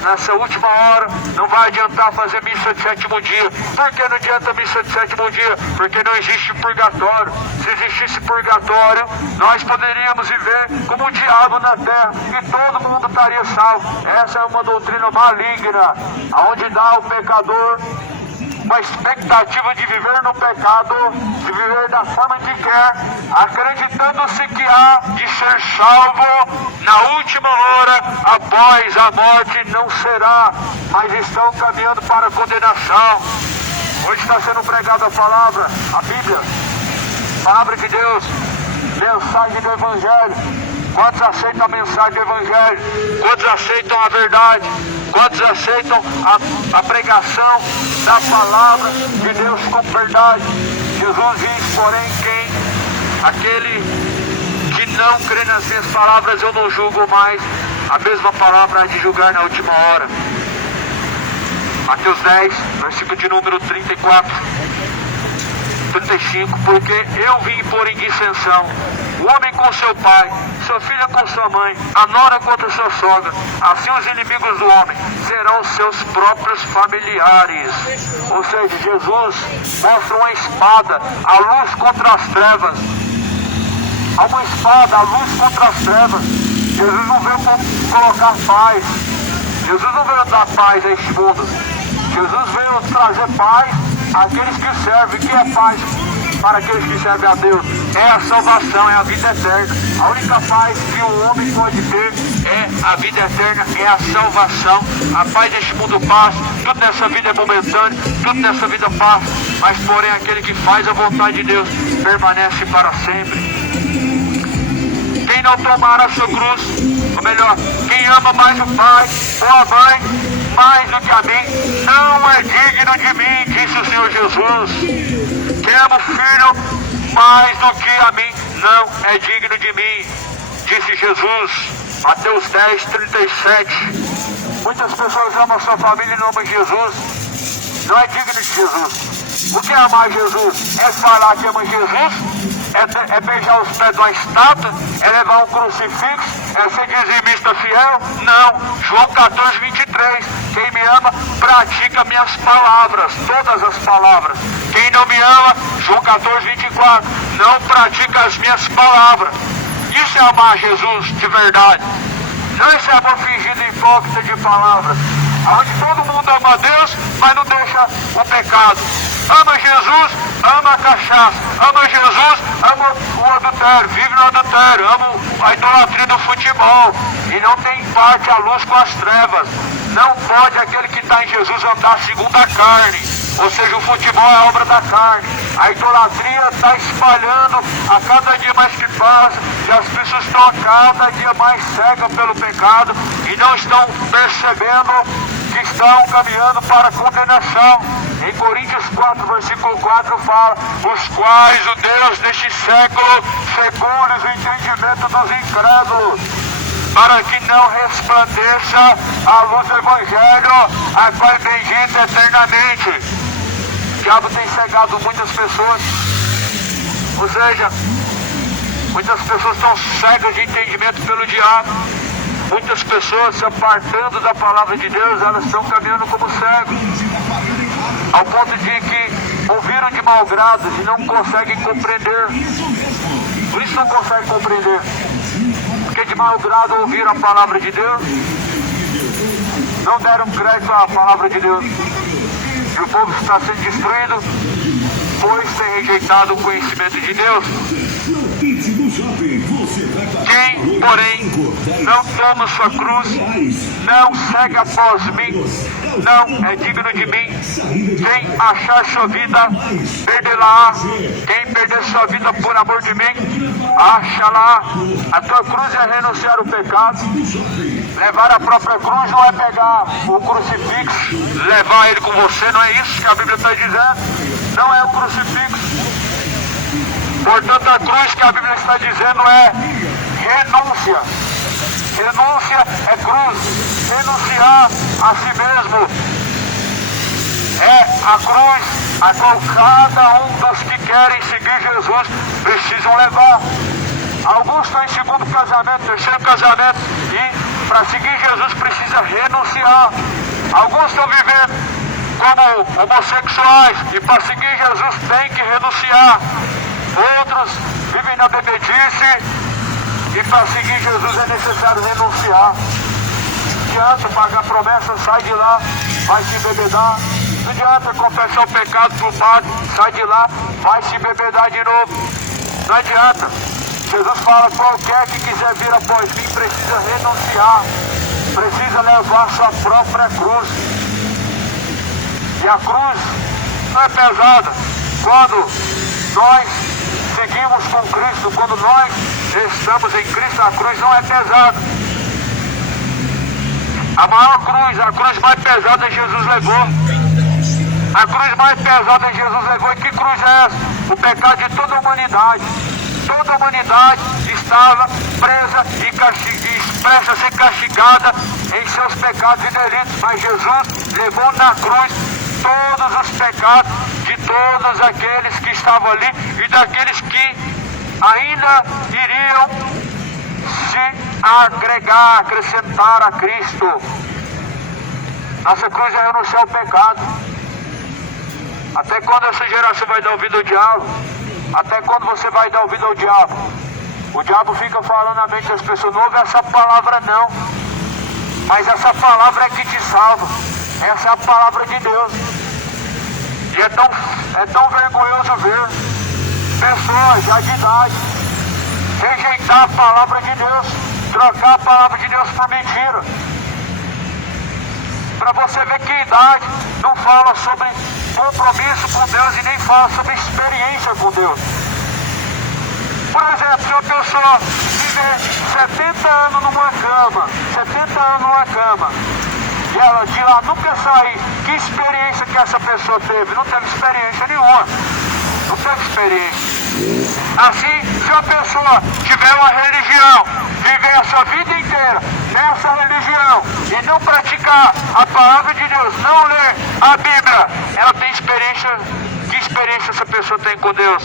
Nessa última hora, não vai adiantar fazer missa de sétimo dia. Por que não adianta missa de sétimo dia? Porque não existe purgatório. Se existisse purgatório, nós poderíamos viver como o diabo na terra e todo mundo estaria salvo. Essa é uma doutrina maligna, onde dá ao pecador uma expectativa de viver no pecado, de viver da forma que quer, acreditando-se que há de ser salvo na última hora, após a morte não será, mas estão caminhando para a condenação. Hoje está sendo pregada a palavra, a Bíblia, palavra de Deus, mensagem do Evangelho. Quantos aceitam a mensagem do Evangelho? Quantos aceitam a verdade? Quantos aceitam a pregação da palavra de Deus com verdade? Jesus diz, porém, aquele que não crê nas minhas palavras, eu não julgo mais. A mesma palavra há de julgar na última hora. Mateus 10, versículo de número 34, 35, porque eu vim pôr em dissensão o homem com seu pai, sua filha com sua mãe, a nora contra sua sogra. Assim os inimigos do homem serão seus próprios familiares. Ou seja, Jesus mostra uma espada, a luz contra as trevas. Há uma espada, a luz contra as trevas. Jesus não veio para colocar paz. Jesus não veio dar paz a este mundo. Jesus veio trazer paz àqueles que servem. Que é paz para aqueles que servem a Deus? É a salvação, é a vida eterna. A única paz que o homem pode ter é a vida eterna, é a salvação. A paz deste mundo passa, tudo nessa vida é momentâneo, tudo nessa vida passa, mas porém aquele que faz a vontade de Deus permanece para sempre. Quem não tomar a sua cruz, ou melhor, quem ama mais o pai ou a mãe mais do que a mim, não é digno de mim, disse o Senhor Jesus. Quem ama o filho mais do que a mim, não é digno de mim, disse Jesus. Mateus 10, 37. Muitas pessoas amam a sua família e não amam Jesus. Não é digno de Jesus. O que é amar Jesus? É falar que ama Jesus é beijar os pés de uma estátua? É levar um crucifixo? É ser dizimista fiel? Não. João 14, 23. Quem me ama, pratica minhas palavras, todas as palavras. Quem não me ama, João 14, 24, não pratica as minhas palavras. Isso é amar Jesus de verdade. Não esse amor fingido e hipócrita de palavras. Onde todo mundo ama a Deus, mas não deixa o pecado. Ama Jesus, ama a cachaça. Ama Jesus, ama o adultério, vive no adultério. Ama a idolatria do futebol. E não tem parte a luz com as trevas. Não pode aquele que está em Jesus andar segundo a carne. Ou seja, o futebol é obra da carne. A idolatria está espalhando a cada dia mais que passa. E as pessoas estão a cada dia mais cegas pelo pecado. E não estão percebendo que estão caminhando para a condenação. Em Coríntios 4, versículo 4 fala: os quais o Deus deste século cegou-lhes o entendimento dos incrédulos, para que não resplandeça a luz do Evangelho, a qual é bendita eternamente. O diabo tem cegado muitas pessoas, ou seja, muitas pessoas estão cegas de entendimento pelo diabo. Muitas pessoas se apartando da palavra de Deus, elas estão caminhando como cegos, ao ponto de que ouviram de mau grado e não conseguem compreender. Por isso não conseguem compreender, porque de mau grado ouviram a palavra de Deus, não deram crédito à palavra de Deus. E o povo está sendo destruído, pois tem rejeitado o conhecimento de Deus. Quem, porém, não toma sua cruz, não segue após mim, não é digno de mim. Quem achar sua vida, perdê-la. Quem perder sua vida por amor de mim, acha-la. A tua cruz é renunciar o pecado. Levar a própria cruz não é pegar o crucifixo, levar ele com você, não é isso que a Bíblia está dizendo. Não é o crucifixo. Portanto, a cruz que a Bíblia está dizendo é renúncia. Renúncia é cruz. Renunciar a si mesmo. É a cruz a qual cada um dos que querem seguir Jesus precisam levar. Alguns estão em segundo casamento, terceiro casamento, e para seguir Jesus precisa renunciar. Alguns estão vivendo como homossexuais e para seguir Jesus tem que renunciar. Outros vivem na bebedice e para seguir Jesus é necessário renunciar. Não adianta pagar promessa, sai de lá, vai se embebedar. Não adianta confessar o pecado para o padre, sai de lá, vai se embebedar de novo. Não adianta. Jesus fala: qualquer que quiser vir após mim precisa renunciar, precisa levar sua própria cruz. E a cruz não é pesada. Quando nós seguimos com Cristo, quando nós estamos em Cristo, a cruz não é pesada. A maior cruz, a cruz mais pesada Jesus levou. A cruz mais pesada Jesus levou. E que cruz é essa? O pecado de toda a humanidade. Toda a humanidade estava presa e presta a ser castigada em seus pecados e delitos. Mas Jesus levou na cruz todos os pecados de todos aqueles que estavam ali e daqueles que ainda iriam se agregar, acrescentar a Cristo. Nossa cruz é renunciar ao pecado. Até quando essa geração vai dar ouvido ao diabo? Até quando você vai dar ouvido ao diabo? O diabo fica falando na mente das pessoas: não ouve essa palavra não. Mas essa palavra é que te salva. Essa é a palavra de Deus. E é tão vergonhoso ver pessoas já de idade rejeitar a palavra de Deus, trocar a palavra de Deus por mentira. Para você ver que idade não fala sobre compromisso com Deus e nem fala sobre experiência com Deus. Por exemplo, se uma pessoa viver 70 anos numa cama, 70 anos numa cama, e ela de lá nunca sair, que experiência que essa pessoa teve? Não teve experiência nenhuma. Não teve experiência. Assim, se uma pessoa tiver uma religião, viver a sua vida inteira nessa religião e não praticar a palavra de Deus, não ler a Bíblia, ela tem experiência. Que experiência essa pessoa tem com Deus?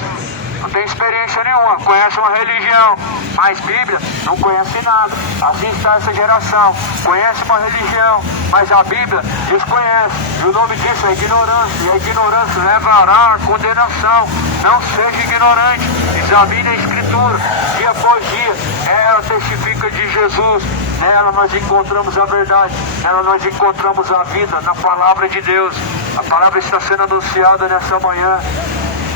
não tem experiência nenhuma, conhece uma religião, mas Bíblia não conhece nada. Assim está essa geração, conhece uma religião, mas a Bíblia desconhece, e o nome disso é ignorância, e a ignorância levará à condenação. Não seja ignorante, examine a Escritura, dia após dia, ela testifica de Jesus, nela nós encontramos a verdade, nela nós encontramos a vida, na palavra de Deus. A palavra está sendo anunciada nessa manhã.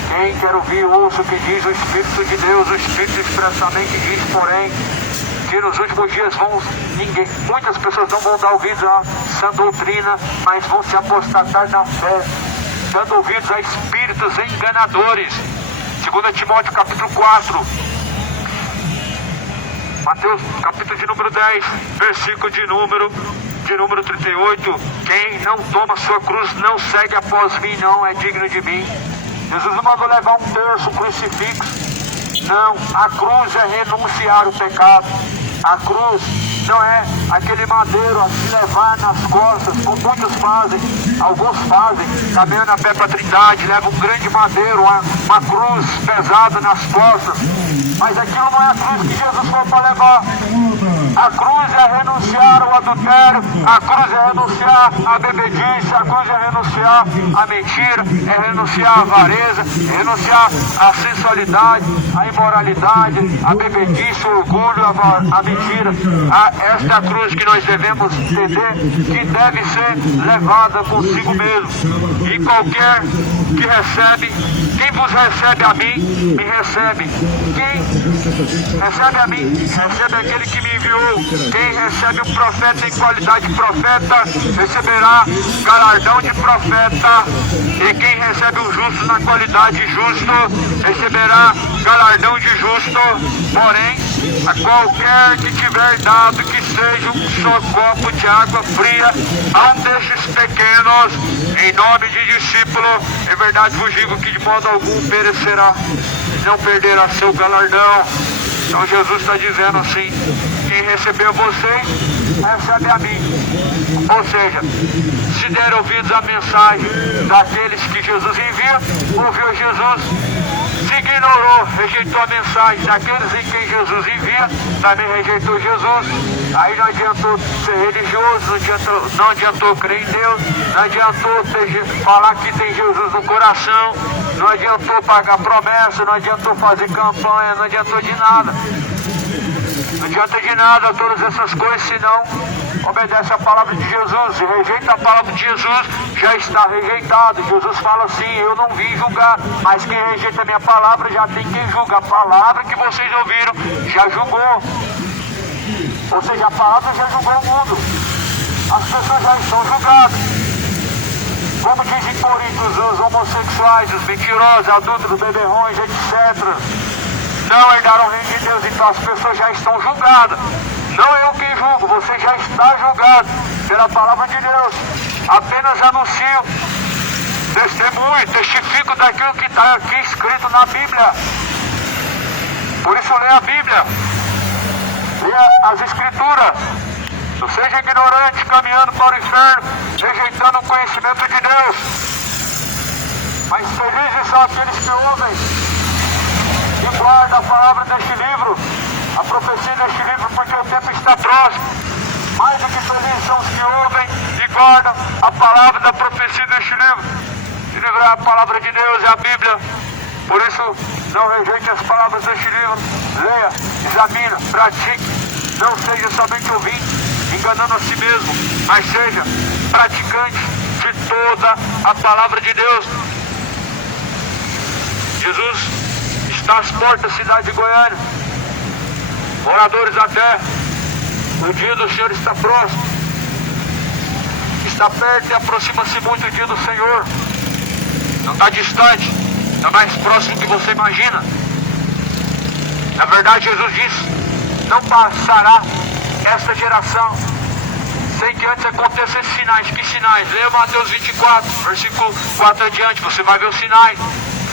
Quem quer ouvir, ouça o que diz o Espírito de Deus. O Espírito expressamente diz, porém, que nos últimos dias muitas pessoas não vão dar ouvidos à sã doutrina, mas vão se apostatar da fé, dando ouvidos a espíritos enganadores. 2 Timóteo capítulo 4, Mateus capítulo de número 10, versículo de número 38. Quem não toma sua cruz não segue após mim, não é digno de mim. Jesus não mandou levar um terço, um crucifixo. Não, a cruz é renunciar o pecado. A cruz não é aquele madeiro a se levar nas costas, como muitos fazem, alguns fazem, caminhando a pé para a Trindade, levam um grande madeiro, uma cruz pesada nas costas, mas aquilo não é a cruz que Jesus foi para levar. A cruz é renunciar ao adultério, a cruz é renunciar à bebedice, a cruz é renunciar à mentira, é renunciar à avareza, é renunciar à sensualidade, à imoralidade, à bebedice, ao orgulho, à mentira. Esta é a cruz que nós devemos entender, que deve ser levada consigo mesmo. E qualquer que recebe, quem vos recebe a mim, me recebe. Quem recebe a mim, recebe aquele que me enviou. Quem recebe um profeta em qualidade de profeta, receberá galardão de profeta. E quem recebe um justo na qualidade de justo, receberá galardão de justo. Porém, a qualquer que tiver dado que seja um só copo de água fria a um destes pequenos, em nome de discípulo, em verdade vos digo que de modo algum perecerá, não perderá seu galardão. Então Jesus está dizendo assim: quem recebeu vocês, recebe a mim. Ou seja, se der ouvidos à mensagem daqueles que Jesus envia, ouviu Jesus. Se ignorou, rejeitou a mensagem daqueles em quem Jesus envia, também rejeitou Jesus. Aí não adiantou ser religioso, não adiantou crer em Deus, não adiantou falar que tem Jesus no coração, não adiantou pagar promessa, não adiantou fazer campanha, não adiantou de nada. Não adianta de nada todas essas coisas, se não obedece a palavra de Jesus. Se rejeita a palavra de Jesus, já está rejeitado. Jesus fala assim: eu não vim julgar, mas quem rejeita a minha palavra já tem quem julga. A palavra que vocês ouviram já julgou. Ou seja, a palavra já julgou o mundo. As pessoas já estão julgadas. Como diz em Coríntios, os homossexuais, os mentirosos, adúlteros, beberrões, etc., não herdaram o reino de Deus. Então as pessoas já estão julgadas. Não eu quem julgo, você já está julgado pela palavra de Deus. Apenas anuncio, testemunho, testifico daquilo que está aqui escrito na Bíblia. Por isso leia a Bíblia, leia as Escrituras. Não seja ignorante, caminhando para o inferno, rejeitando o conhecimento de Deus. Mas felizes são aqueles que ouvem e guarda a palavra deste livro, a profecia deste livro, porque o tempo está próximo. Mais do que felizes são os que ouvem e guardam a palavra da profecia deste livro. Esse livro é a palavra de Deus, é a Bíblia. Por isso, não rejeite as palavras deste livro. Leia, examina, pratique. Não seja somente ouvinte, enganando a si mesmo, mas seja praticante de toda a palavra de Deus. Jesus está às portas da cidade de Goiânia. Moradores da terra, o dia do Senhor está próximo. Está perto e aproxima-se muito o dia do Senhor. Não está distante, está mais próximo do que você imagina. Na verdade, Jesus disse: não passará esta geração sem que antes aconteçam esses sinais. Que sinais? Leia Mateus 24, versículo 4 adiante, você vai ver os sinais.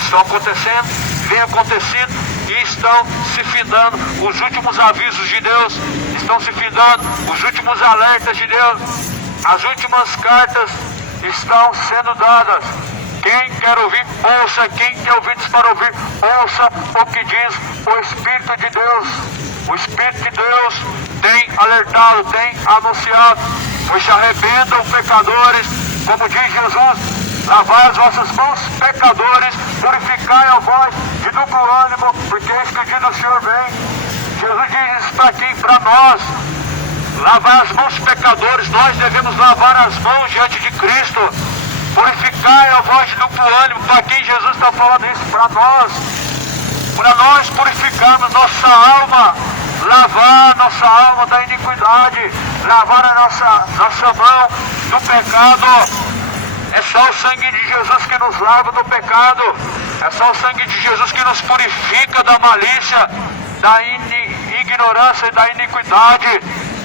Estão acontecendo, vem acontecendo e estão se findando os últimos avisos de Deus, estão se findando os últimos alertas de Deus, as últimas cartas estão sendo dadas. Quem quer ouvir, ouça. Quem tem ouvidos para ouvir, ouça o que diz o Espírito de Deus. O Espírito de Deus tem alertado, tem anunciado. Pois se arrependam, pecadores, como diz Jesus, lavai as vossas mãos, pecadores, purificai a voz de duplo ânimo, porque eis que o dia do Senhor vem. Jesus diz isso para aqui, para nós. Lavar as mãos, pecadores, nós devemos lavar as mãos diante de Cristo. Purificai a voz de duplo ânimo. Para quem Jesus está falando isso? Para nós. Para nós purificarmos nossa alma. Lavar nossa alma da iniquidade. Lavar a nossa mão do pecado. É só o sangue de Jesus que nos lava do pecado. É só o sangue de Jesus que nos purifica da malícia, da ignorância e da iniquidade,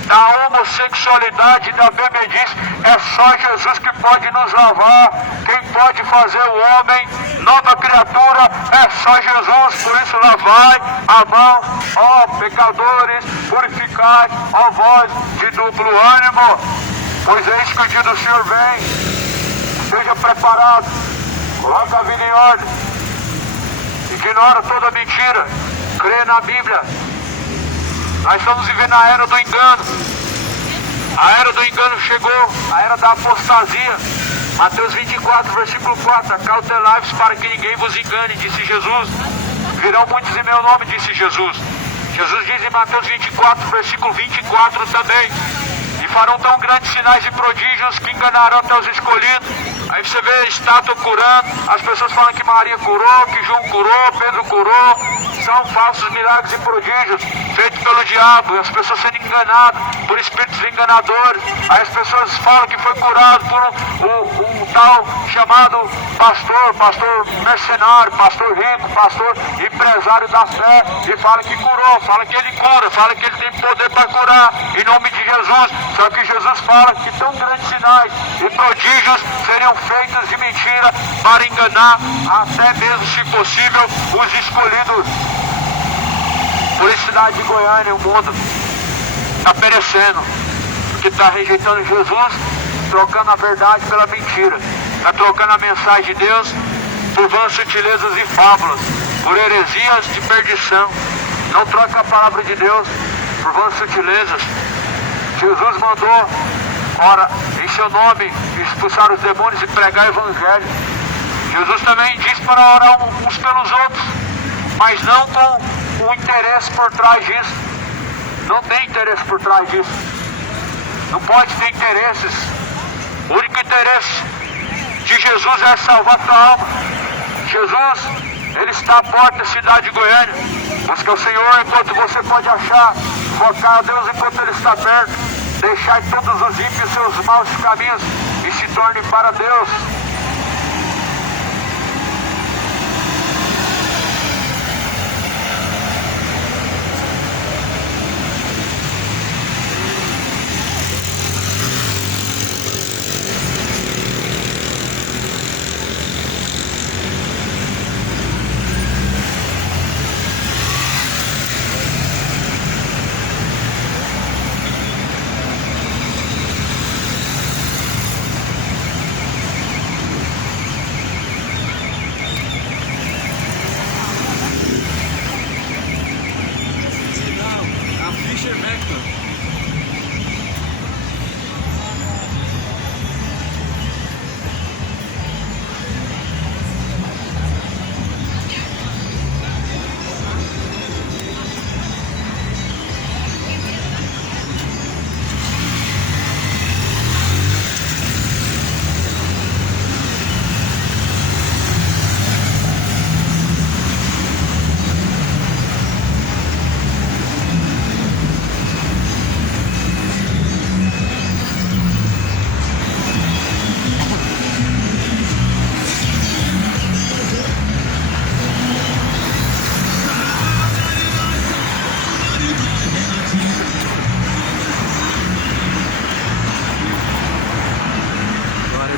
da homossexualidade, da bebedice. É só Jesus que pode nos lavar. Quem pode fazer o homem nova criatura é só Jesus. Por isso lavai a mão, ó pecadores, purificai a voz de duplo ânimo, pois eis que o dia do Senhor vem. Esteja preparado, coloque a vida em ordem, ignora toda mentira, crê na Bíblia. Nós estamos vivendo a era do engano. A era do engano chegou, a era da apostasia. Mateus 24, versículo 4. Acautelai-vos para que ninguém vos engane, disse Jesus. Virão muitos em meu nome, disse Jesus. Jesus diz em Mateus 24, versículo 24 também. E farão tão grandes sinais e prodígios que enganarão até os escolhidos. Aí você vê estátua curando, as pessoas falam que Maria curou, que João curou, Pedro curou. São falsos milagres e prodígios feitos pelo diabo, as pessoas sendo enganadas por espíritos enganadores. Aí as pessoas falam que foi curado por um tal chamado pastor mercenário, pastor rico, pastor empresário da fé, e fala que curou, fala que ele cura, fala que ele tem poder para curar, em nome de Jesus. Só que Jesus fala que tão grandes sinais e prodígios seriam feitos de mentira para enganar, até mesmo, se possível, os escolhidos. Por isso, a cidade de Goiânia, o mundo está perecendo, porque está rejeitando Jesus, trocando a verdade pela mentira, está trocando a mensagem de Deus por vãs sutilezas e fábulas, por heresias de perdição. Não troca a palavra de Deus por vãs sutilezas. Jesus mandou, ora, em seu nome, expulsar os demônios e pregar o evangelho. Jesus também diz para orar uns pelos outros, mas não com o interesse por trás disso. Não tem interesse por trás disso. Não pode ter interesses. O único interesse de Jesus é salvar a tua alma. Jesus, Ele está à porta da cidade de Goiânia. Busca o Senhor enquanto você pode achar. Focar a Deus enquanto Ele está perto. Deixai todos os ímpios seus maus caminhos e se tornem para Deus.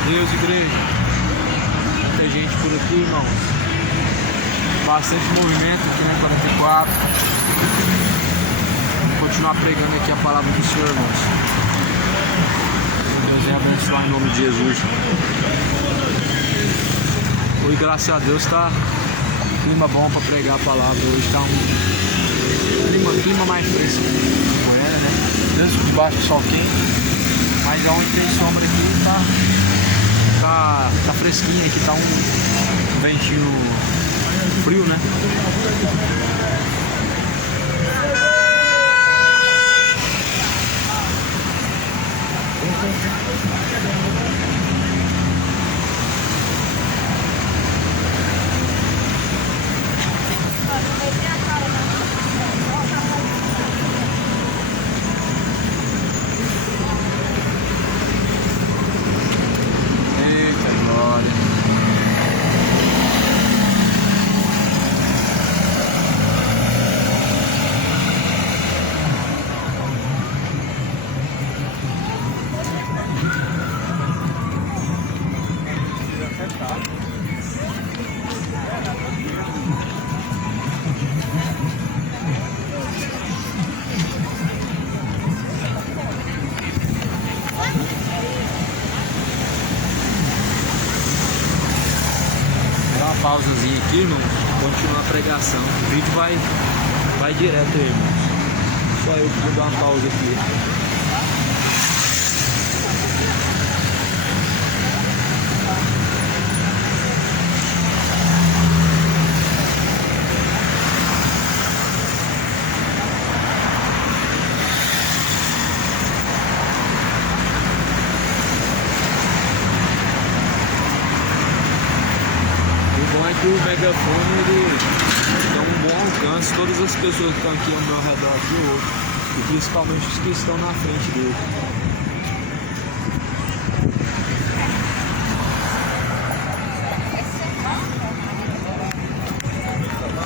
Deus, igreja. Muita gente por aqui, irmãos. Bastante movimento aqui na 44. Vamos continuar pregando aqui a palavra do Senhor, irmãos. Deus venha abençoar em nome de Jesus. Hoje, graças a Deus, tá clima bom para pregar a palavra. Hoje tá um clima mais fresco. Não era, né? Mesmo debaixo do sol quente, mas aonde tem sombra aqui tá fresquinho. Aqui tá um ventinho frio, né? Eita glória. Dá uma pausazinha aqui, irmão. Continuar a pregação. O vídeo vai direto aí, irmão. Só eu que vou dar uma pausa aqui. Que o megafone ele dá um bom alcance. Todas as pessoas que estão aqui ao meu redor aqui hoje, e principalmente os que estão na frente dele.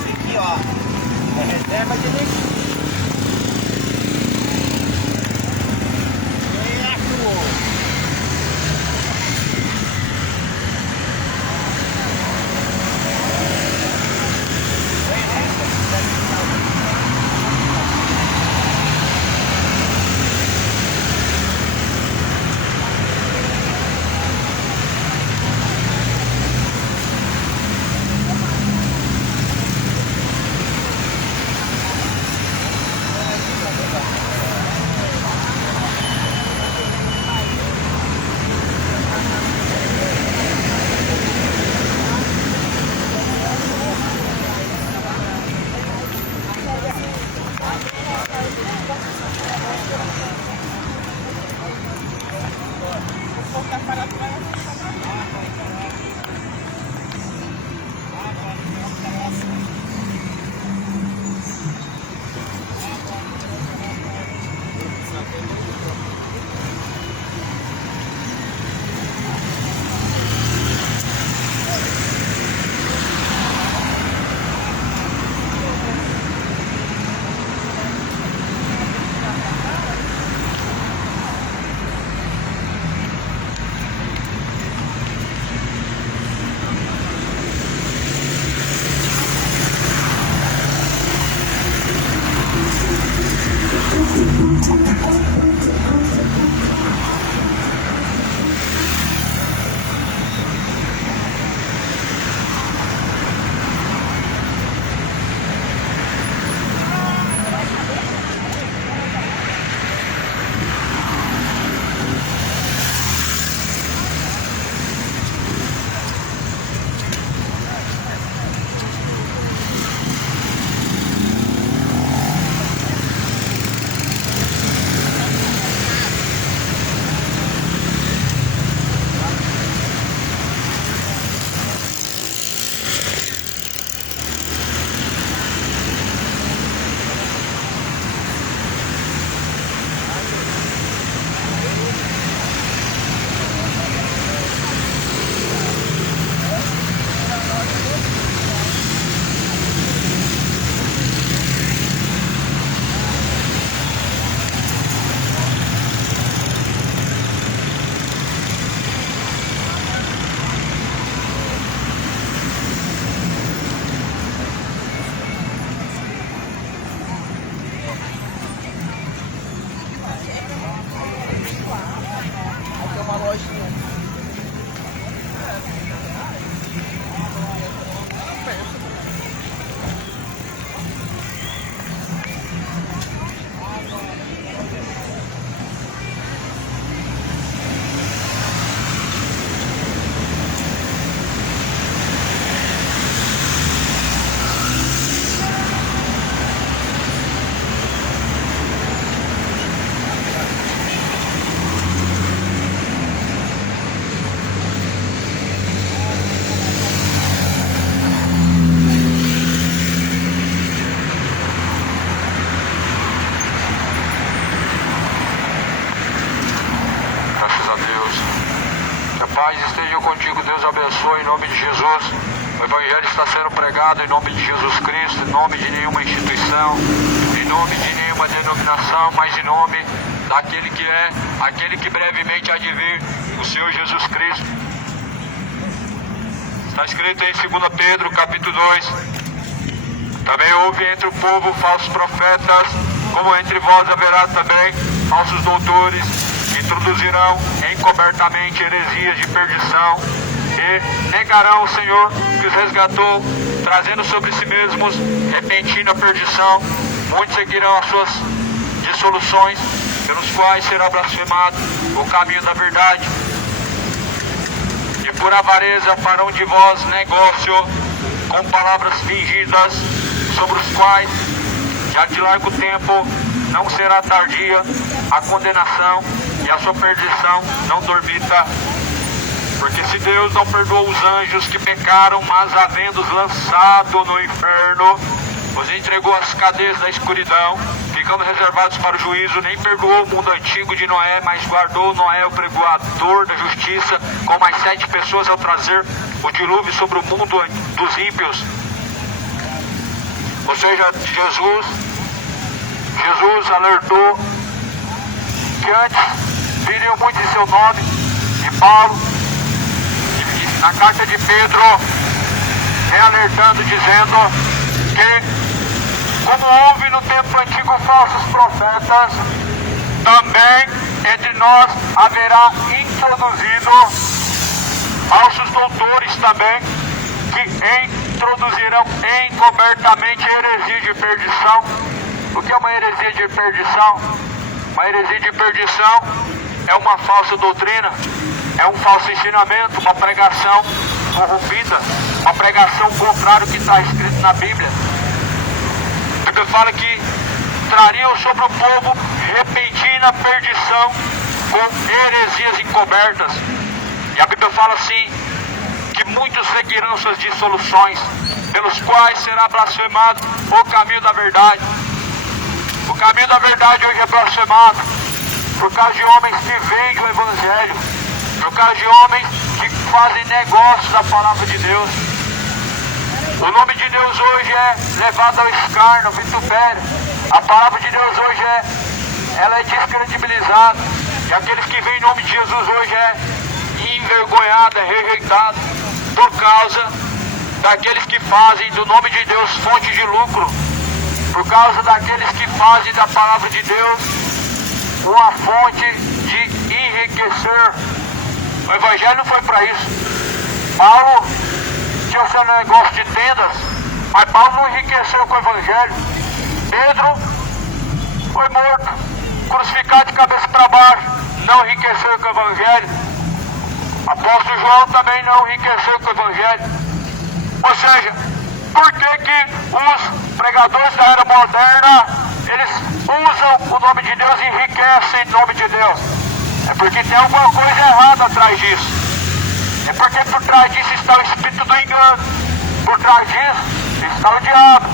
Aqui, ó. É reserva de energia. paz esteja contigo, Deus abençoe em nome de Jesus. O Evangelho está sendo pregado em nome de Jesus Cristo, em nome de nenhuma instituição, em nome de nenhuma denominação, mas em nome daquele que é, aquele que brevemente há de vir, o Senhor Jesus Cristo. Está escrito em 2 Pedro, capítulo 2. Também houve entre o povo falsos profetas, como entre vós haverá também falsos doutores, que introduzirão encobertamente heresias de perdição, e negarão o Senhor que os resgatou, trazendo sobre si mesmos repentina perdição. Muitos seguirão as suas dissoluções, pelos quais será blasfemado o caminho da verdade. E por avareza farão de vós negócio com palavras fingidas, sobre os quais já de largo tempo não será tardia a condenação, e a sua perdição não dormita. Porque se Deus não perdoou os anjos que pecaram, mas havendo-os lançado no inferno, os entregou às cadeias da escuridão, ficando reservados para o juízo, nem perdoou o mundo antigo de Noé, mas guardou Noé, o pregoador da justiça, com mais 7 pessoas, ao trazer o dilúvio sobre o mundo dos ímpios. Ou seja, Jesus alertou que antes viriam muitos em seu nome, e Paulo, na carta de Pedro, vem alertando, dizendo que, como houve no tempo antigo falsos profetas, também entre nós haverá introduzido falsos doutores também, que introduzirão encobertamente heresia de perdição. O que é uma heresia de perdição? Uma heresia de perdição é uma falsa doutrina, é um falso ensinamento, uma pregação corrompida, uma pregação contrária ao que está escrito na Bíblia. A Bíblia fala que trariam sobre o povo repentina perdição com heresias encobertas. E a Bíblia fala assim, que muitos seguirão suas dissoluções, pelos quais será blasfemado o caminho da verdade. O caminho da verdade hoje é blasfemado por causa de homens que vendem o Evangelho, por causa de homens que fazem negócios da palavra de Deus. O nome de Deus hoje é levado ao escárnio, ao vitupério. A palavra de Deus hoje ela é descredibilizada. E aqueles que veem em nome de Jesus hoje é envergonhado, é rejeitado, por causa daqueles que fazem do nome de Deus fonte de lucro, por causa daqueles que fazem da palavra de Deus uma fonte de enriquecer. O Evangelho não foi para isso. Paulo tinha o seu negócio de tendas, mas Paulo não enriqueceu com o Evangelho. Pedro foi morto, crucificado de cabeça para baixo, não enriqueceu com o Evangelho. Apóstolo João também não enriqueceu com o Evangelho. Ou seja, por que os pregadores da era moderna, eles usam o nome de Deus e enriquecem o nome de Deus? É porque tem alguma coisa errada atrás disso. É porque por trás disso está o espírito do engano. Por trás disso está o diabo.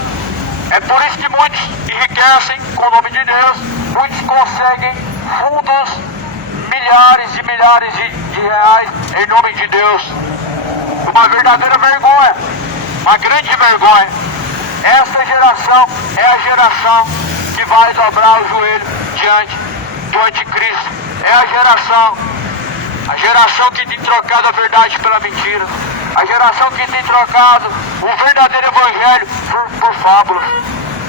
É por isso que muitos enriquecem com o nome de Deus. Muitos conseguem fundos, milhares e milhares de reais em nome de Deus. Uma verdadeira vergonha, uma grande vergonha. Essa geração é a geração que vai dobrar o joelho diante do anticristo. É a geração que tem trocado a verdade pela mentira, a geração que tem trocado o verdadeiro evangelho por fábulas.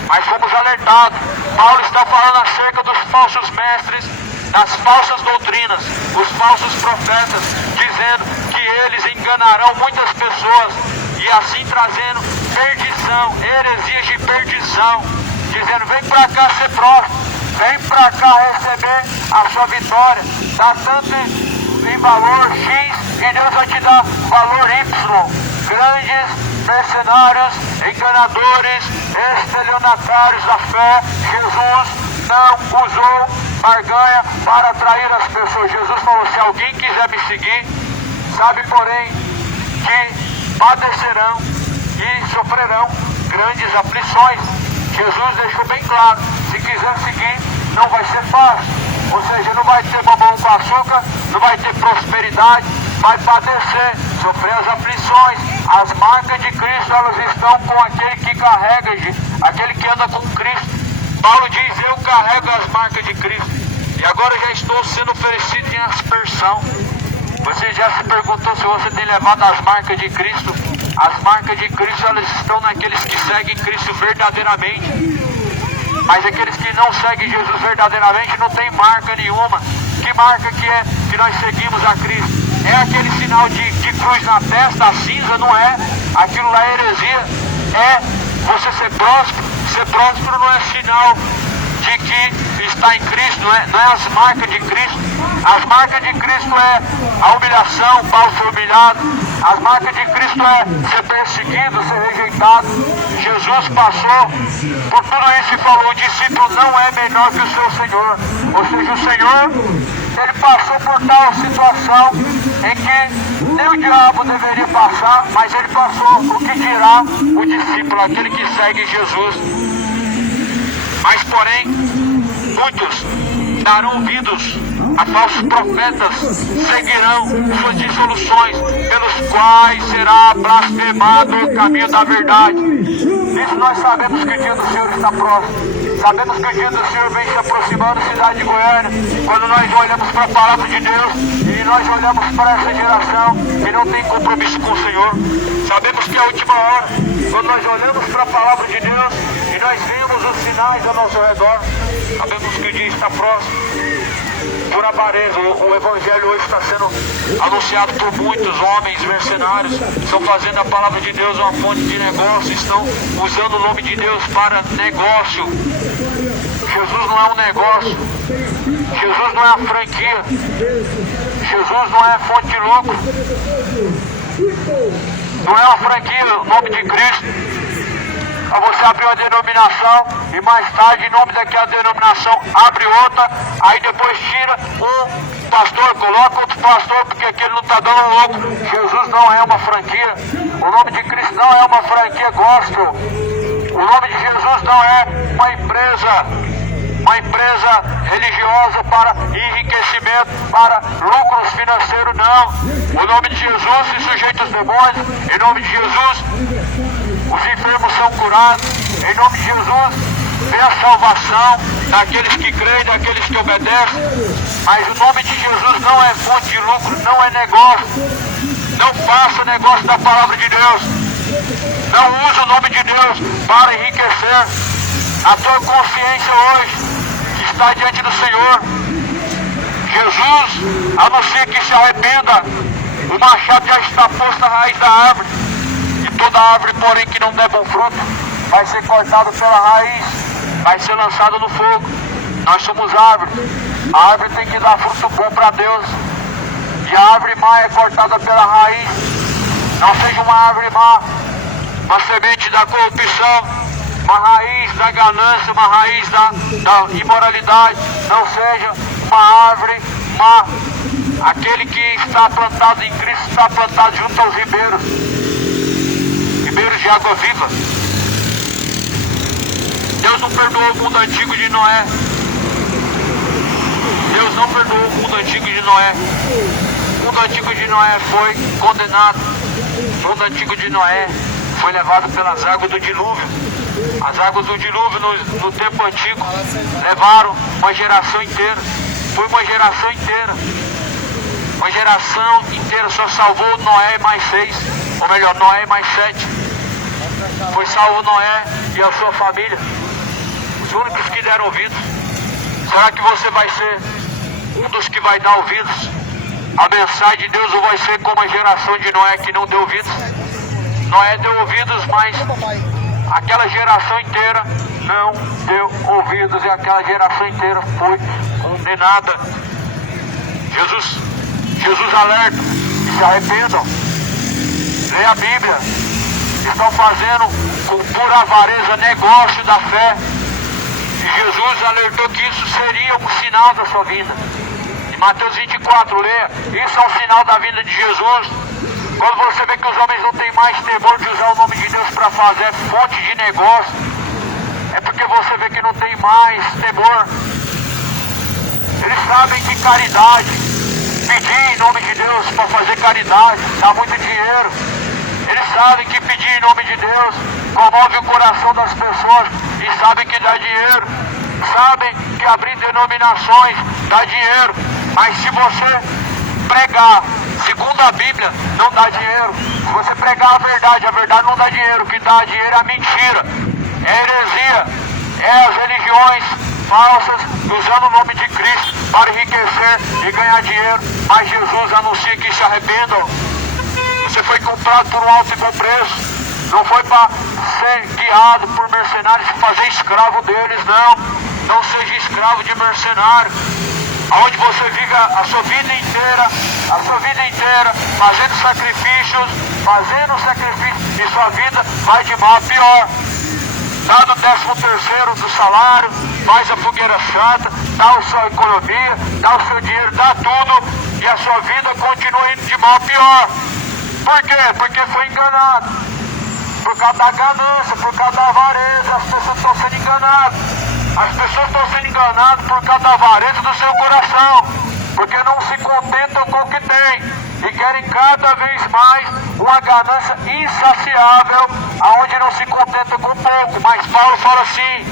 Mas fomos alertados. Paulo está falando acerca dos falsos mestres, das falsas doutrinas, os falsos profetas, dizendo que eles enganarão muitas pessoas e assim trazendo perdição, heresias de perdição, dizendo: vem para cá ser próximo, vem para cá receber a sua vitória, dá tanto em valor X e Deus vai te dar valor Y. Grandes mercenários, enganadores, estelionatários da fé. Jesus não usou barganha para atrair as pessoas. Jesus falou: se alguém quiser me seguir, sabe porém que padecerão e sofrerão grandes aflições. Jesus deixou bem claro: se quiser seguir, não vai ser fácil. Ou seja, não vai ter mamão com açúcar, não vai ter prosperidade, vai padecer, sofrer as aflições. As marcas de Cristo, elas estão com aquele que carrega, aquele que anda com Cristo. Paulo diz, eu carrego as marcas de Cristo. E agora já estou sendo oferecido em aspersão. Você já se perguntou se você tem levado as marcas de Cristo? As marcas de Cristo, elas estão naqueles que seguem Cristo verdadeiramente. Mas aqueles que não seguem Jesus verdadeiramente não tem marca nenhuma. Que marca que é que nós seguimos a Cristo? É aquele sinal de cruz na testa, a cinza, não é? Aquilo lá é heresia. É você ser próspero. Ser próspero não é sinal de que está em Cristo, não é as marcas de Cristo. As marcas de Cristo é a humilhação, Paulo foi humilhado. As marcas de Cristo é ser perseguido, ser rejeitado. Jesus passou por tudo isso e falou, o discípulo não é menor que o seu Senhor. Ou seja, o Senhor, ele passou por tal situação em que nem o diabo deveria passar, mas ele passou. O que dirá o discípulo, aquele que segue Jesus? Mas porém, muitos darão ouvidos a falsos profetas, seguirão suas dissoluções, pelos quais será blasfemado o caminho da verdade. Isso nós sabemos que o dia do Senhor está próximo. Sabemos que o dia do Senhor vem se aproximando, cidade de Goiânia. Quando nós olhamos para a palavra de Deus e nós olhamos para essa geração que não tem compromisso com o Senhor, sabemos que é a última hora. Quando nós olhamos para a palavra de Deus e nós vemos os sinais ao nosso redor, sabemos que o dia está próximo. Por avareza, o evangelho hoje está sendo anunciado por muitos homens mercenários, estão fazendo a palavra de Deus uma fonte de negócio, estão usando o nome de Deus para negócio. Jesus não é um negócio, Jesus não é uma franquia, Jesus não é fonte de lucro, não é uma franquia, o nome de Cristo. Você abriu a denominação e mais tarde, em nome daquela denominação, abre outra, aí depois tira um pastor, coloca outro pastor, porque aquele não está dando lucro. Jesus não é uma franquia, o nome de Cristo não é uma franquia gospel, o nome de Jesus não é uma empresa religiosa para enriquecimento, para lucros financeiros, não. O nome de Jesus se sujeita aos demônios, em nome de Jesus os enfermos são curados, em nome de Jesus vem a salvação daqueles que creem, daqueles que obedecem. Mas o nome de Jesus não é fonte de lucro, não é negócio. Não faça negócio da palavra de Deus. Não use o nome de Deus para enriquecer. A tua consciência hoje está diante do Senhor. Jesus anuncia que se arrependa. O machado já está posto na raiz da árvore. Toda árvore, porém, que não der bom fruto, vai ser cortada pela raiz, vai ser lançada no fogo. Nós somos árvore. A árvore tem que dar fruto bom para Deus. E a árvore má é cortada pela raiz. Não seja uma árvore má, uma semente da corrupção, uma raiz da ganância, uma raiz da imoralidade. Não seja uma árvore má. Aquele que está plantado em Cristo está plantado junto aos ribeiros de água viva. Deus não perdoou o mundo antigo de Noé. Deus não perdoou o mundo antigo de Noé. O mundo antigo de Noé foi condenado. O mundo antigo de Noé foi levado pelas águas do dilúvio. As águas do dilúvio no tempo antigo levaram uma geração inteira. Foi uma geração inteira. Uma geração inteira só salvou Noé e mais 6. Ou melhor, Noé e mais 7. Foi salvo Noé e a sua família, os únicos que deram ouvidos. Será que você vai ser um dos que vai dar ouvidos à mensagem de Deus, ou vai ser como a geração de Noé que não deu ouvidos? Noé deu ouvidos, mas aquela geração inteira não deu ouvidos e aquela geração inteira foi condenada. Jesus alerta, se arrependam, leia a Bíblia. Estão fazendo com pura avareza negócio da fé. E Jesus alertou que isso seria um sinal da sua vinda. Em Mateus 24, leia. Isso é um sinal da vinda de Jesus. Quando você vê que os homens não têm mais temor de usar o nome de Deus para fazer fonte de negócio, é porque você vê que não tem mais temor. Eles sabem que caridade pedir em nome de Deus para fazer caridade dá muito dinheiro. Eles sabem que pedir em nome de Deus comove o coração das pessoas e sabem que dá dinheiro. Sabem que abrir denominações dá dinheiro. Mas se você pregar segundo a Bíblia, não dá dinheiro. Se você pregar a verdade não dá dinheiro. O que dá dinheiro é a mentira, é a heresia, é as religiões falsas usando o nome de Cristo para enriquecer e ganhar dinheiro. Mas Jesus anuncia que se arrependam. Você foi comprado por um alto e bom preço. Não foi para ser guiado por mercenários e fazer escravo deles, não. Não seja escravo de mercenário. Onde você vive a sua vida inteira fazendo sacrifícios, e sua vida vai de mal a pior. Dá do 13º do salário, faz a fogueira santa, dá a sua economia, dá o seu dinheiro, dá tudo, e a sua vida continua indo de mal a pior. Por quê? Porque foi enganado. Por causa da ganância, por causa da avareza, as pessoas estão sendo enganadas. As pessoas estão sendo enganadas por causa da avareza do seu coração, porque não se contentam com o que tem e querem cada vez mais uma ganância insaciável, aonde não se contentam com pouco. Mas Paulo fala assim: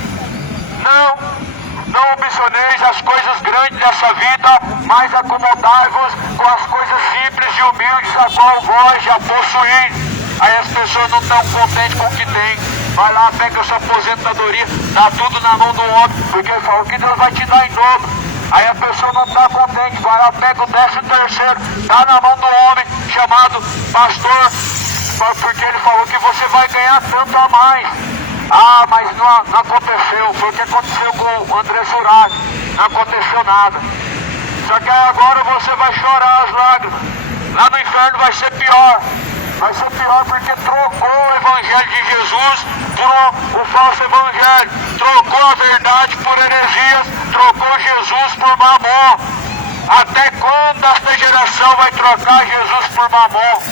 não ambicioneis as coisas grandes dessa vida, mas acomodai-vos com as coisas simples e humildes, a qual vós já possuís. Aí as pessoas não estão contentes com o que tem. Vai lá, pega a sua aposentadoria, dá tudo na mão do homem, porque ele falou que Deus vai te dar em dobro. Aí a pessoa não está contente, vai lá, pega o 13º, dá na mão do homem, chamado pastor, porque ele falou que você vai ganhar tanto a mais. Ah, mas não aconteceu, foi o que aconteceu com o André Zurati, não aconteceu nada. Só que aí agora você vai chorar as lágrimas, lá no inferno vai ser pior. Vai ser pior porque trocou o evangelho de Jesus por o falso evangelho. Trocou a verdade por heresias. Trocou Jesus por mamon. Até quando esta geração vai trocar Jesus por mamon?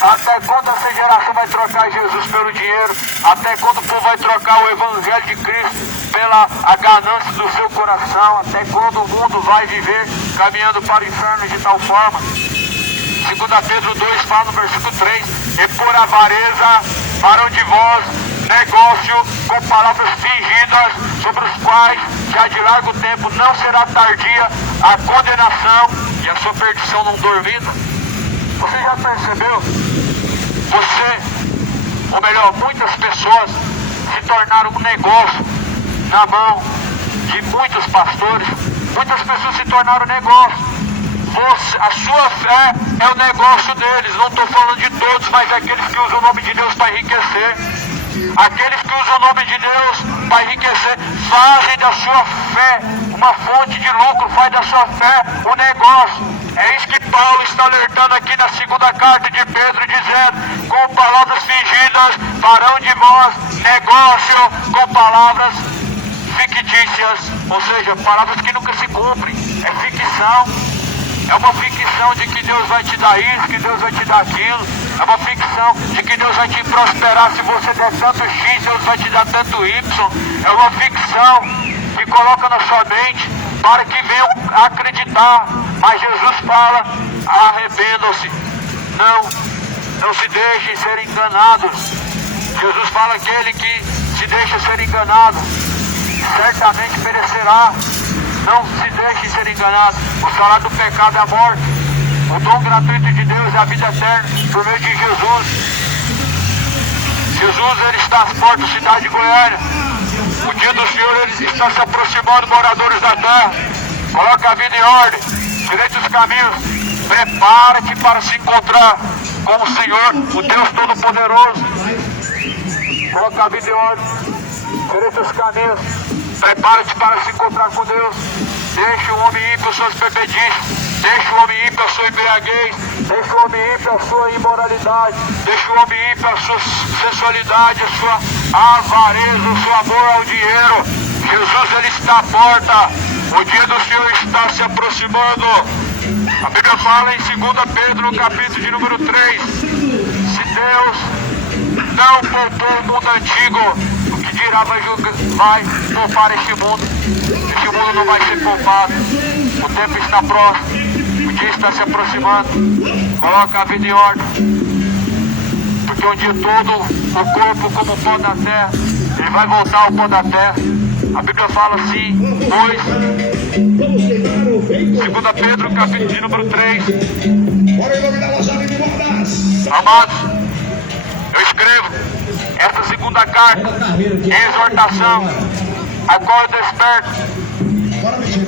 Até quando essa geração vai trocar Jesus pelo dinheiro? Até quando o povo vai trocar o evangelho de Cristo pela a ganância do seu coração? Até quando o mundo vai viver caminhando para o inferno de tal forma? 2 Pedro 2 fala no versículo 3: e por avareza farão de vós negócio com palavras fingidas, sobre os quais já de largo tempo não será tardia a condenação e a sua perdição não dormida. Você já percebeu? Ou melhor, muitas pessoas se tornaram um negócio na mão de muitos pastores. Muitas pessoas se tornaram negócio. A sua fé é o negócio deles. Não estou falando de todos, mas aqueles que usam o nome de Deus para enriquecer. Aqueles que usam o nome de Deus para enriquecer fazem da sua fé uma fonte de lucro, faz da sua fé um negócio. É isso que Paulo está alertando aqui na 2ª carta de Pedro, dizendo: com palavras fingidas farão de vós negócio com palavras fictícias, ou seja, palavras que nunca se cumprem. É ficção. É uma ficção de que Deus vai te dar isso, que Deus vai te dar aquilo. É uma ficção de que Deus vai te prosperar. Se você der tanto X, Deus vai te dar tanto Y. É uma ficção que coloca na sua mente para que venham acreditar. Mas Jesus fala: arrependam-se. Não se deixem ser enganados. Jesus fala: aquele que se deixa ser enganado certamente perecerá. Não se deixe ser enganado. O salário do pecado é a morte. O dom gratuito de Deus é a vida eterna por meio de Jesus. Jesus, ele está às portas da cidade de Goiânia. O dia do Senhor, ele está se aproximando, moradores da terra. Coloca a vida em ordem, direita os caminhos. Prepara-te para se encontrar com o Senhor, o Deus Todo-Poderoso. Coloca a vida em ordem, direita os caminhos. Prepara-te para se encontrar com Deus. Deixa o homem ir para as suas bebedices. Deixa o homem ir para a sua embriaguez. Deixa o homem ir para a sua imoralidade. Deixa o homem ir para a sua sensualidade, a sua avareza, o seu amor ao dinheiro. Jesus, ele está à porta. O dia do Senhor está se aproximando. A Bíblia fala em 2 Pedro, no capítulo de número 3. Se Deus não poupou o mundo antigo, dirá vai poupar este mundo. Este mundo não vai ser poupado. O tempo está próximo. O dia está se aproximando. Coloca a vida em ordem. Porque um dia todo o corpo como o pó da terra, ele vai voltar ao pó da terra. A Bíblia fala assim, 2 Pedro, capítulo de número 3. Amados, eu escrevo esta segunda carta em exortação, a qual eu desperto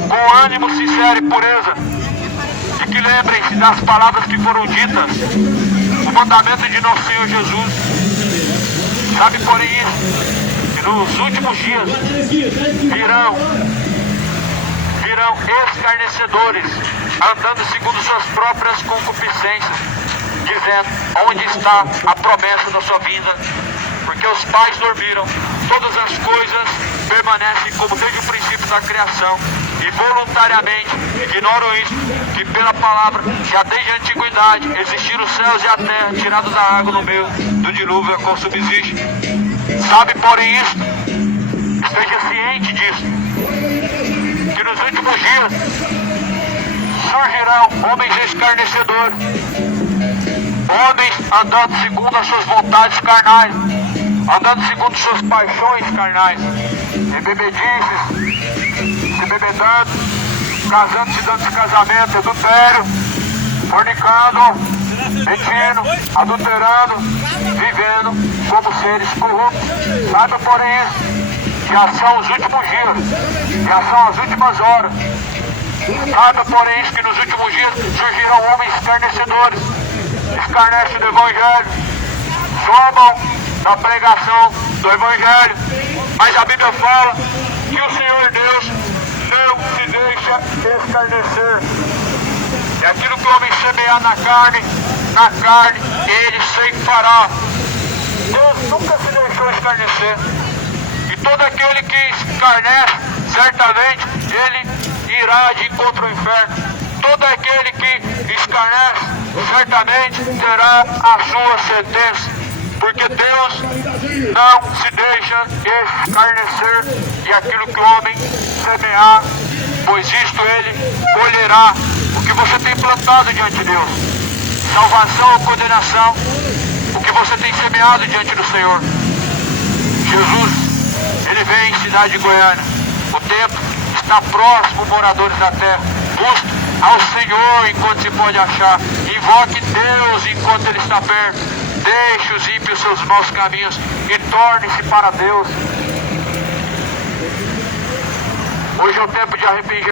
com ânimo sincero e pureza, de que lembrem-se das palavras que foram ditas, o mandamento de nosso Senhor Jesus. Sabe, porém, isso, que nos últimos dias virão escarnecedores, andando segundo suas próprias concupiscências, dizendo, onde está a promessa da sua vinda? Porque os pais dormiram, todas as coisas permanecem como desde o princípio da criação, e voluntariamente ignoram isso, que pela palavra, já desde a antiguidade existiram os céus e a terra, tirados da água no meio do dilúvio, a qual subsiste. Sabe, porém, isso, esteja ciente disso, que nos últimos dias surgirão homens escarnecedores, homens andando segundo as suas vontades carnais, andando segundo suas paixões carnais, embebedices, se bebedando, casando-se dando de casamento, adultério, fornicando, mentindo, adulterando, vivendo como seres corruptos. Saiba, porém, isso, já são os últimos dias, já são as últimas horas. Saiba, porém, isso, que nos últimos dias surgirão homens escarnecedores, escarnecem do Evangelho, zombam da pregação do Evangelho, mas a Bíblia fala que o Senhor Deus não se deixa escarnecer. E aquilo que o homem semear na carne ele ceifará. Deus nunca se deixou escarnecer. E todo aquele que escarnece, certamente ele irá de encontro ao inferno. Todo aquele que escarnece, certamente terá a sua sentença. Porque Deus não se deixa escarnecer, e aquilo que o homem semear, pois isto ele colherá. O que você tem plantado diante de Deus, salvação ou condenação, o que você tem semeado diante do Senhor. Jesus, ele vem em cidade de Goiânia. O tempo está próximo, moradores da terra. Busque ao Senhor enquanto se pode achar. Invoque Deus enquanto ele está perto. Deixe os ímpios seus maus caminhos e torne-se para Deus. Hoje é o tempo de arrependimento.